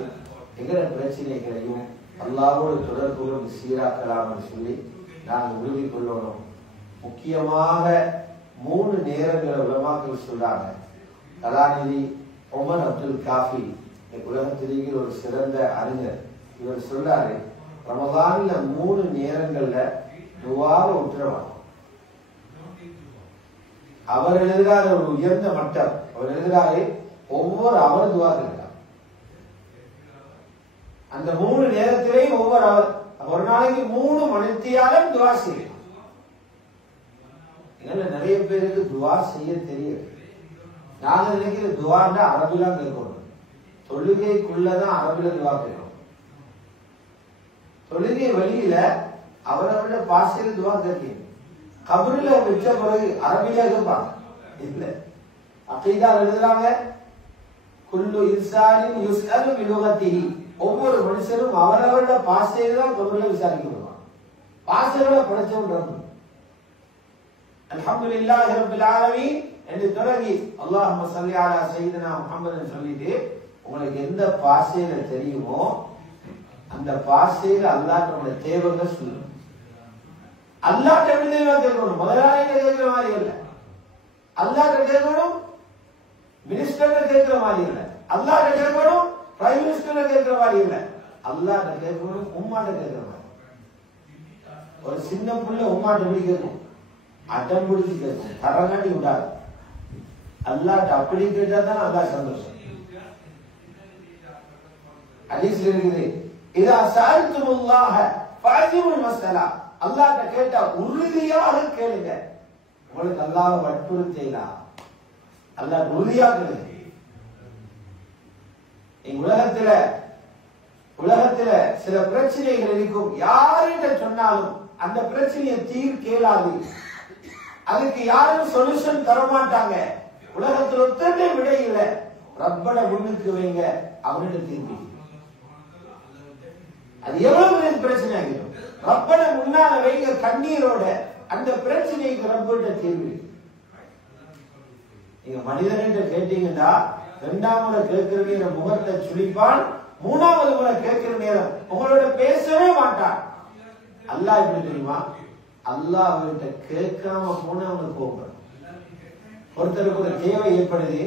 எங்களோட பிரச்சனைகளையும் அல்லாஹ்வோட தொடர்புகளும் சீராக்கலாம் சொல்லி நாங்கள் உறுதி கொள்ளணும். முக்கியமாக 3 நேரங்களை உலமாக்கள் சொல்றாங்க. கலாநிதி உமர் அப்துல் காஃபி உலகத்திலேயே ஒரு சிறந்த அறிஞர். இவர் சொல்றாரு, ரமலான்ல 3 நேரங்கள்ல துஆவை உத்தரவாதம். அவர் எழுதுகிறார் ஒரு உயர்ந்த மட்டம். அவர் எழுதுகிறாரு ஒவ்வொரு அவர் துவா கேட்கிறார். அந்த 3 நேரத்திலேயும் ஒவ்வொரு அவர், ஒரு நாளைக்கு 3 மணித்தியாலும் துவா செய்யலாம். நிறைய பேருக்கு துவா செய்ய தெரியாது. நாங்க நினைக்கிற துவான்னா அரபிலாம் கேட்கணும். தொழுகைக்குள்ளதான் அரபில துவா கேட்கணும். தொழுகை வழியில அவரவரோட பாஷையில துவா கேட்கணும். கபருல வச்ச பிறகு அரபில கேட்பாங்க இல்ல. அக்கீதா எழுதுறாங்க குல்லு இன்சானின் யுஸ்அலு பிலுகத்திஹி, ஒவ்வொரு மனுஷனும் அவரவரோட பாஷையில தான் கபருல விசாரிக்கப்படுவாங்க. பாஷையோட படைச்சவன் ரப்பு. அல்ஹம்துலில்லாஹி ரப்பில் ஆலமீன் என்று தொடங்கி அல்லாஹும்ம ஸல்லி அலா சய்யிதினா முஹம்மதுன்னு சொல்லிட்டு உங்களுக்கு எந்த பாஷையில தெரியுமோ அந்த பாஷையில அல்லாஹ் நம்முடைய தேவைகள் சொல்லணும். அல்லாஹ் தேவை கேட்கணும். முதலாளிகிட்ட கேட்கிற மாதிரி இல்லை. அல்லாஹ் கேட்கணும், மினிஸ்டர் கேட்கிற மாதிரி இல்லை. அல்லாஹ் கேட்கணும், பிரைம் மினிஸ்டர் கேட்கிற மாதிரி இல்லை. அல்லாஹ் கேட்கணும், உம்மாட்ட கேட்கிற மாதிரி. ஒரு சின்ன புள்ள உம்மாட்ட எப்படி கேட்கும்? அடம் பிடிச்சி கேட்கும், தரங்காட்டி விடாது. அல்லாஹ் அப்படி கேட்டா தான் அல்லாஹ் சந்தோஷம். ஹதீஸ்ல இருக்குது இதா சஅல்துமுல்லாஹ ஃபஅஜிபுல் மஸ்அலா, அல்லாஹ்ட்ட கேட்டா உறுதியாக கேளுங்க. உங்களுக்கு அல்லாஹ் வற்புறுத்தேனா? அல்லாஹ் உறுதியாக கேளுங்க. உலகத்துல சில பிரச்சனைகள் இருக்கும். யார்கிட்ட சொன்னாலும் அந்த பிரச்சனையை தீர் கேளாது. அதுக்கு யாரும் சொல்யூஷன் தர மாட்டாங்க. உலகத்தில் ஒத்தனை விட இல்லை. ரப்பட முன்னுக்கு வைங்க, அவனிட தீர்ப்பு. அது எவ்வளவு பெரிய பிரச்சனை ஆகிடும். ரப்பட முன்னால வைங்க கண்ணீரோட, அந்த பிரச்சனைக்கு ரப்பிட்ட தீர்வு. நீங்க மனிதனிட்ட கேட்டீங்கன்னா 2ஆம் முறை கேட்கிற நேரம் முகத்தை சுழிப்பான், 3ஆவது முறை கேட்கிற நேரம் உங்களோட பேசவே மாட்டான். அல்லாஹ் எப்படி தெரியுமா? அல்லாஹ் அவர்கிட்ட கேட்காம போன அவனுக்கு கோபம். ஒருத்தருக்கு ஒரு தேவை ஏற்படுது,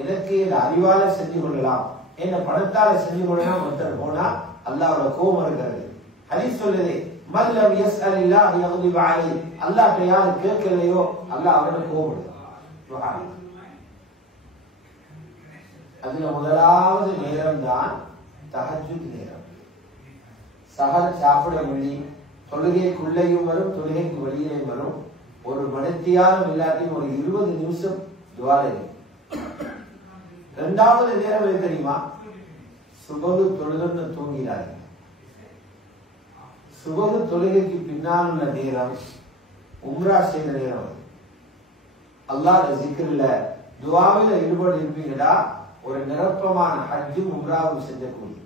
எனக்கு அறிவால செஞ்சு கொள்ளலாம், என்ன பணத்தால செஞ்சு கொள்ளலாம். ஒருத்தர் போனா அல்லாஹ்வோட கோபம் இருக்கிறது. ஹதீஸ் சொல்லுது மல்லம் யஸ்அலில்லாஹ் யக்திபு அலைஹி, அல்லாஹ்ட்ட யார் கேட்கலையோ அல்லாஹ் அவரோட கோபப்படுது. அதுல முதலாவது நேரம் தான் தஹஜ்ஜுத் நேரம். சஹர் சாப்பிட மணி தொழுகைக்குள்ளேயும் வரும், தொழுகைக்கு வெளியிலேயும் வரும். ஒரு மணித்தியாலும் இல்லாட்டியும் ஒரு 20 நிமிஷம் துவாலை. 2ஆவது நேரம் எது தெரியுமா? சுபகு தொழுகன்னு தூங்கினார்கள். சுபகு தொழுகைக்கு பின்னால் உள்ள நேரம் உம்ரா செய்த நேரம். அல்லாஹ் ஜிக்ரில் துவாவில ஈடுபட்டு இருப்பீங்கடா, ஒரு நிரப்பமான ஹஜ்ஜும் உம்ராவும் செஞ்சக்கூடிய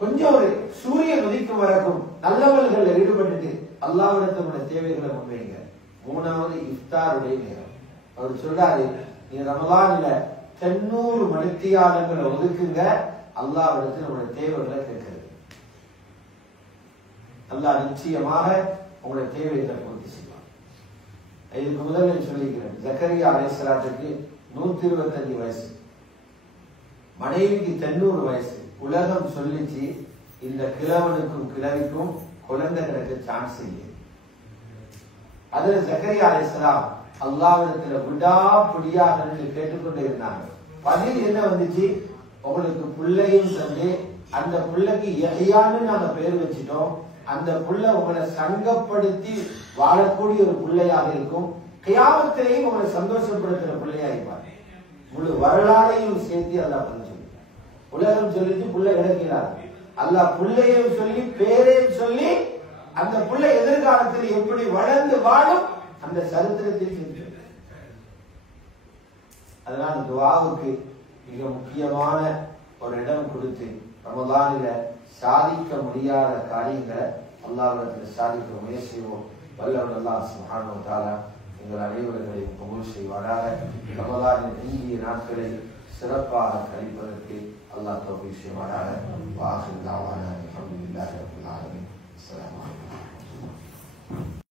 கொஞ்சம் ஒரு சூரியன் உதிக்கும் வரைக்கும் நல்லவர்கள் ஈடுபட்டு அல்லாஹ்விடத்தோட தேவைகளை முன்வைங்க. 3ஆவது இஃப்தாருடைய நேரம். அவர் சொல்றாரு, நீ ரமலான்ல 90 மணித்தியாலங்களை ஒதுக்குங்க, அல்லாஹ்விடத்தில் நம்முடைய தேவைகளை கேட்கிறது. அல்லாஹ் நிச்சயமாக உங்களுடைய தேவைகளை பூர்த்தி செய்வார். இதுக்கு முதல்ல சொல்லிக்கிறேன், ஜக்கரியா அலைஹிஸ்ஸலாத்துக்கு 125 வயசு, மனைவிக்கு 90 வயசு. உலகம் சொல்லிச்சு இந்த கிழவனுக்கும் கிழவிக்கும் குழந்தை கிடைக்க சான்ஸ் இல்லை. அதுல ஜக்கரியா அலைஹிஸ்ஸலாம் அல்லாஹ்விடத்துல விடாப்பிடியாக கேட்டுக்கொண்டே இருந்தாங்க. பதில் என்ன வந்துச்சு? உங்களுக்கு பிள்ளையும் தந்து அந்த பிள்ளைக்கு யஹ்யான்னு நாங்க பேர் வச்சிட்டோம். அந்த புள்ள உங்களை சங்கப்படுத்தி வாழக்கூடிய ஒரு பிள்ளையாக இருக்கும். கியாமத்திலேயும் உங்களை சந்தோஷப்படுத்துற பிள்ளையா இருப்பார். முழு வரலாறையும் சேர்த்து அல்லாஹ் பண்ண சொல்லி உலகம் சொல்லிட்டு புள்ள கிடைக்கிறார். அல்லாஹ் புள்ளையும் சொல்லி பேரையும் சொல்லி அந்த புள்ள எதிர்காலத்தில் எப்படி வளர்ந்து வாழும் அந்த சரித்திரத்தில் சென்று. அதனால துஆவுக்கு மிக முக்கியமான ஒரு இடம் கொடுத்து ரமலானில சாதிக்க முடியாத காரியங்களை அல்லாஹ்விடத்தில் சாதிக்க முயற்சி செய்வோம். வல்லவன் அல்லாஹ் சுப்ஹானஹு வ தஆலா எங்கள் அனைவர்களையும் கபூல் செய்வாராக. ரமலானின் இந்திய நாட்களை சிறப்பாக கழிப்பதற்கு அல்லாஹ் தௌஃபீக் செய்வாராக. வாஹிர் தஅவானா அல்ஹம்துலில்லாஹி ரப்பில் ஆலமீன். அஸ்ஸலாமு அலைக்கும்.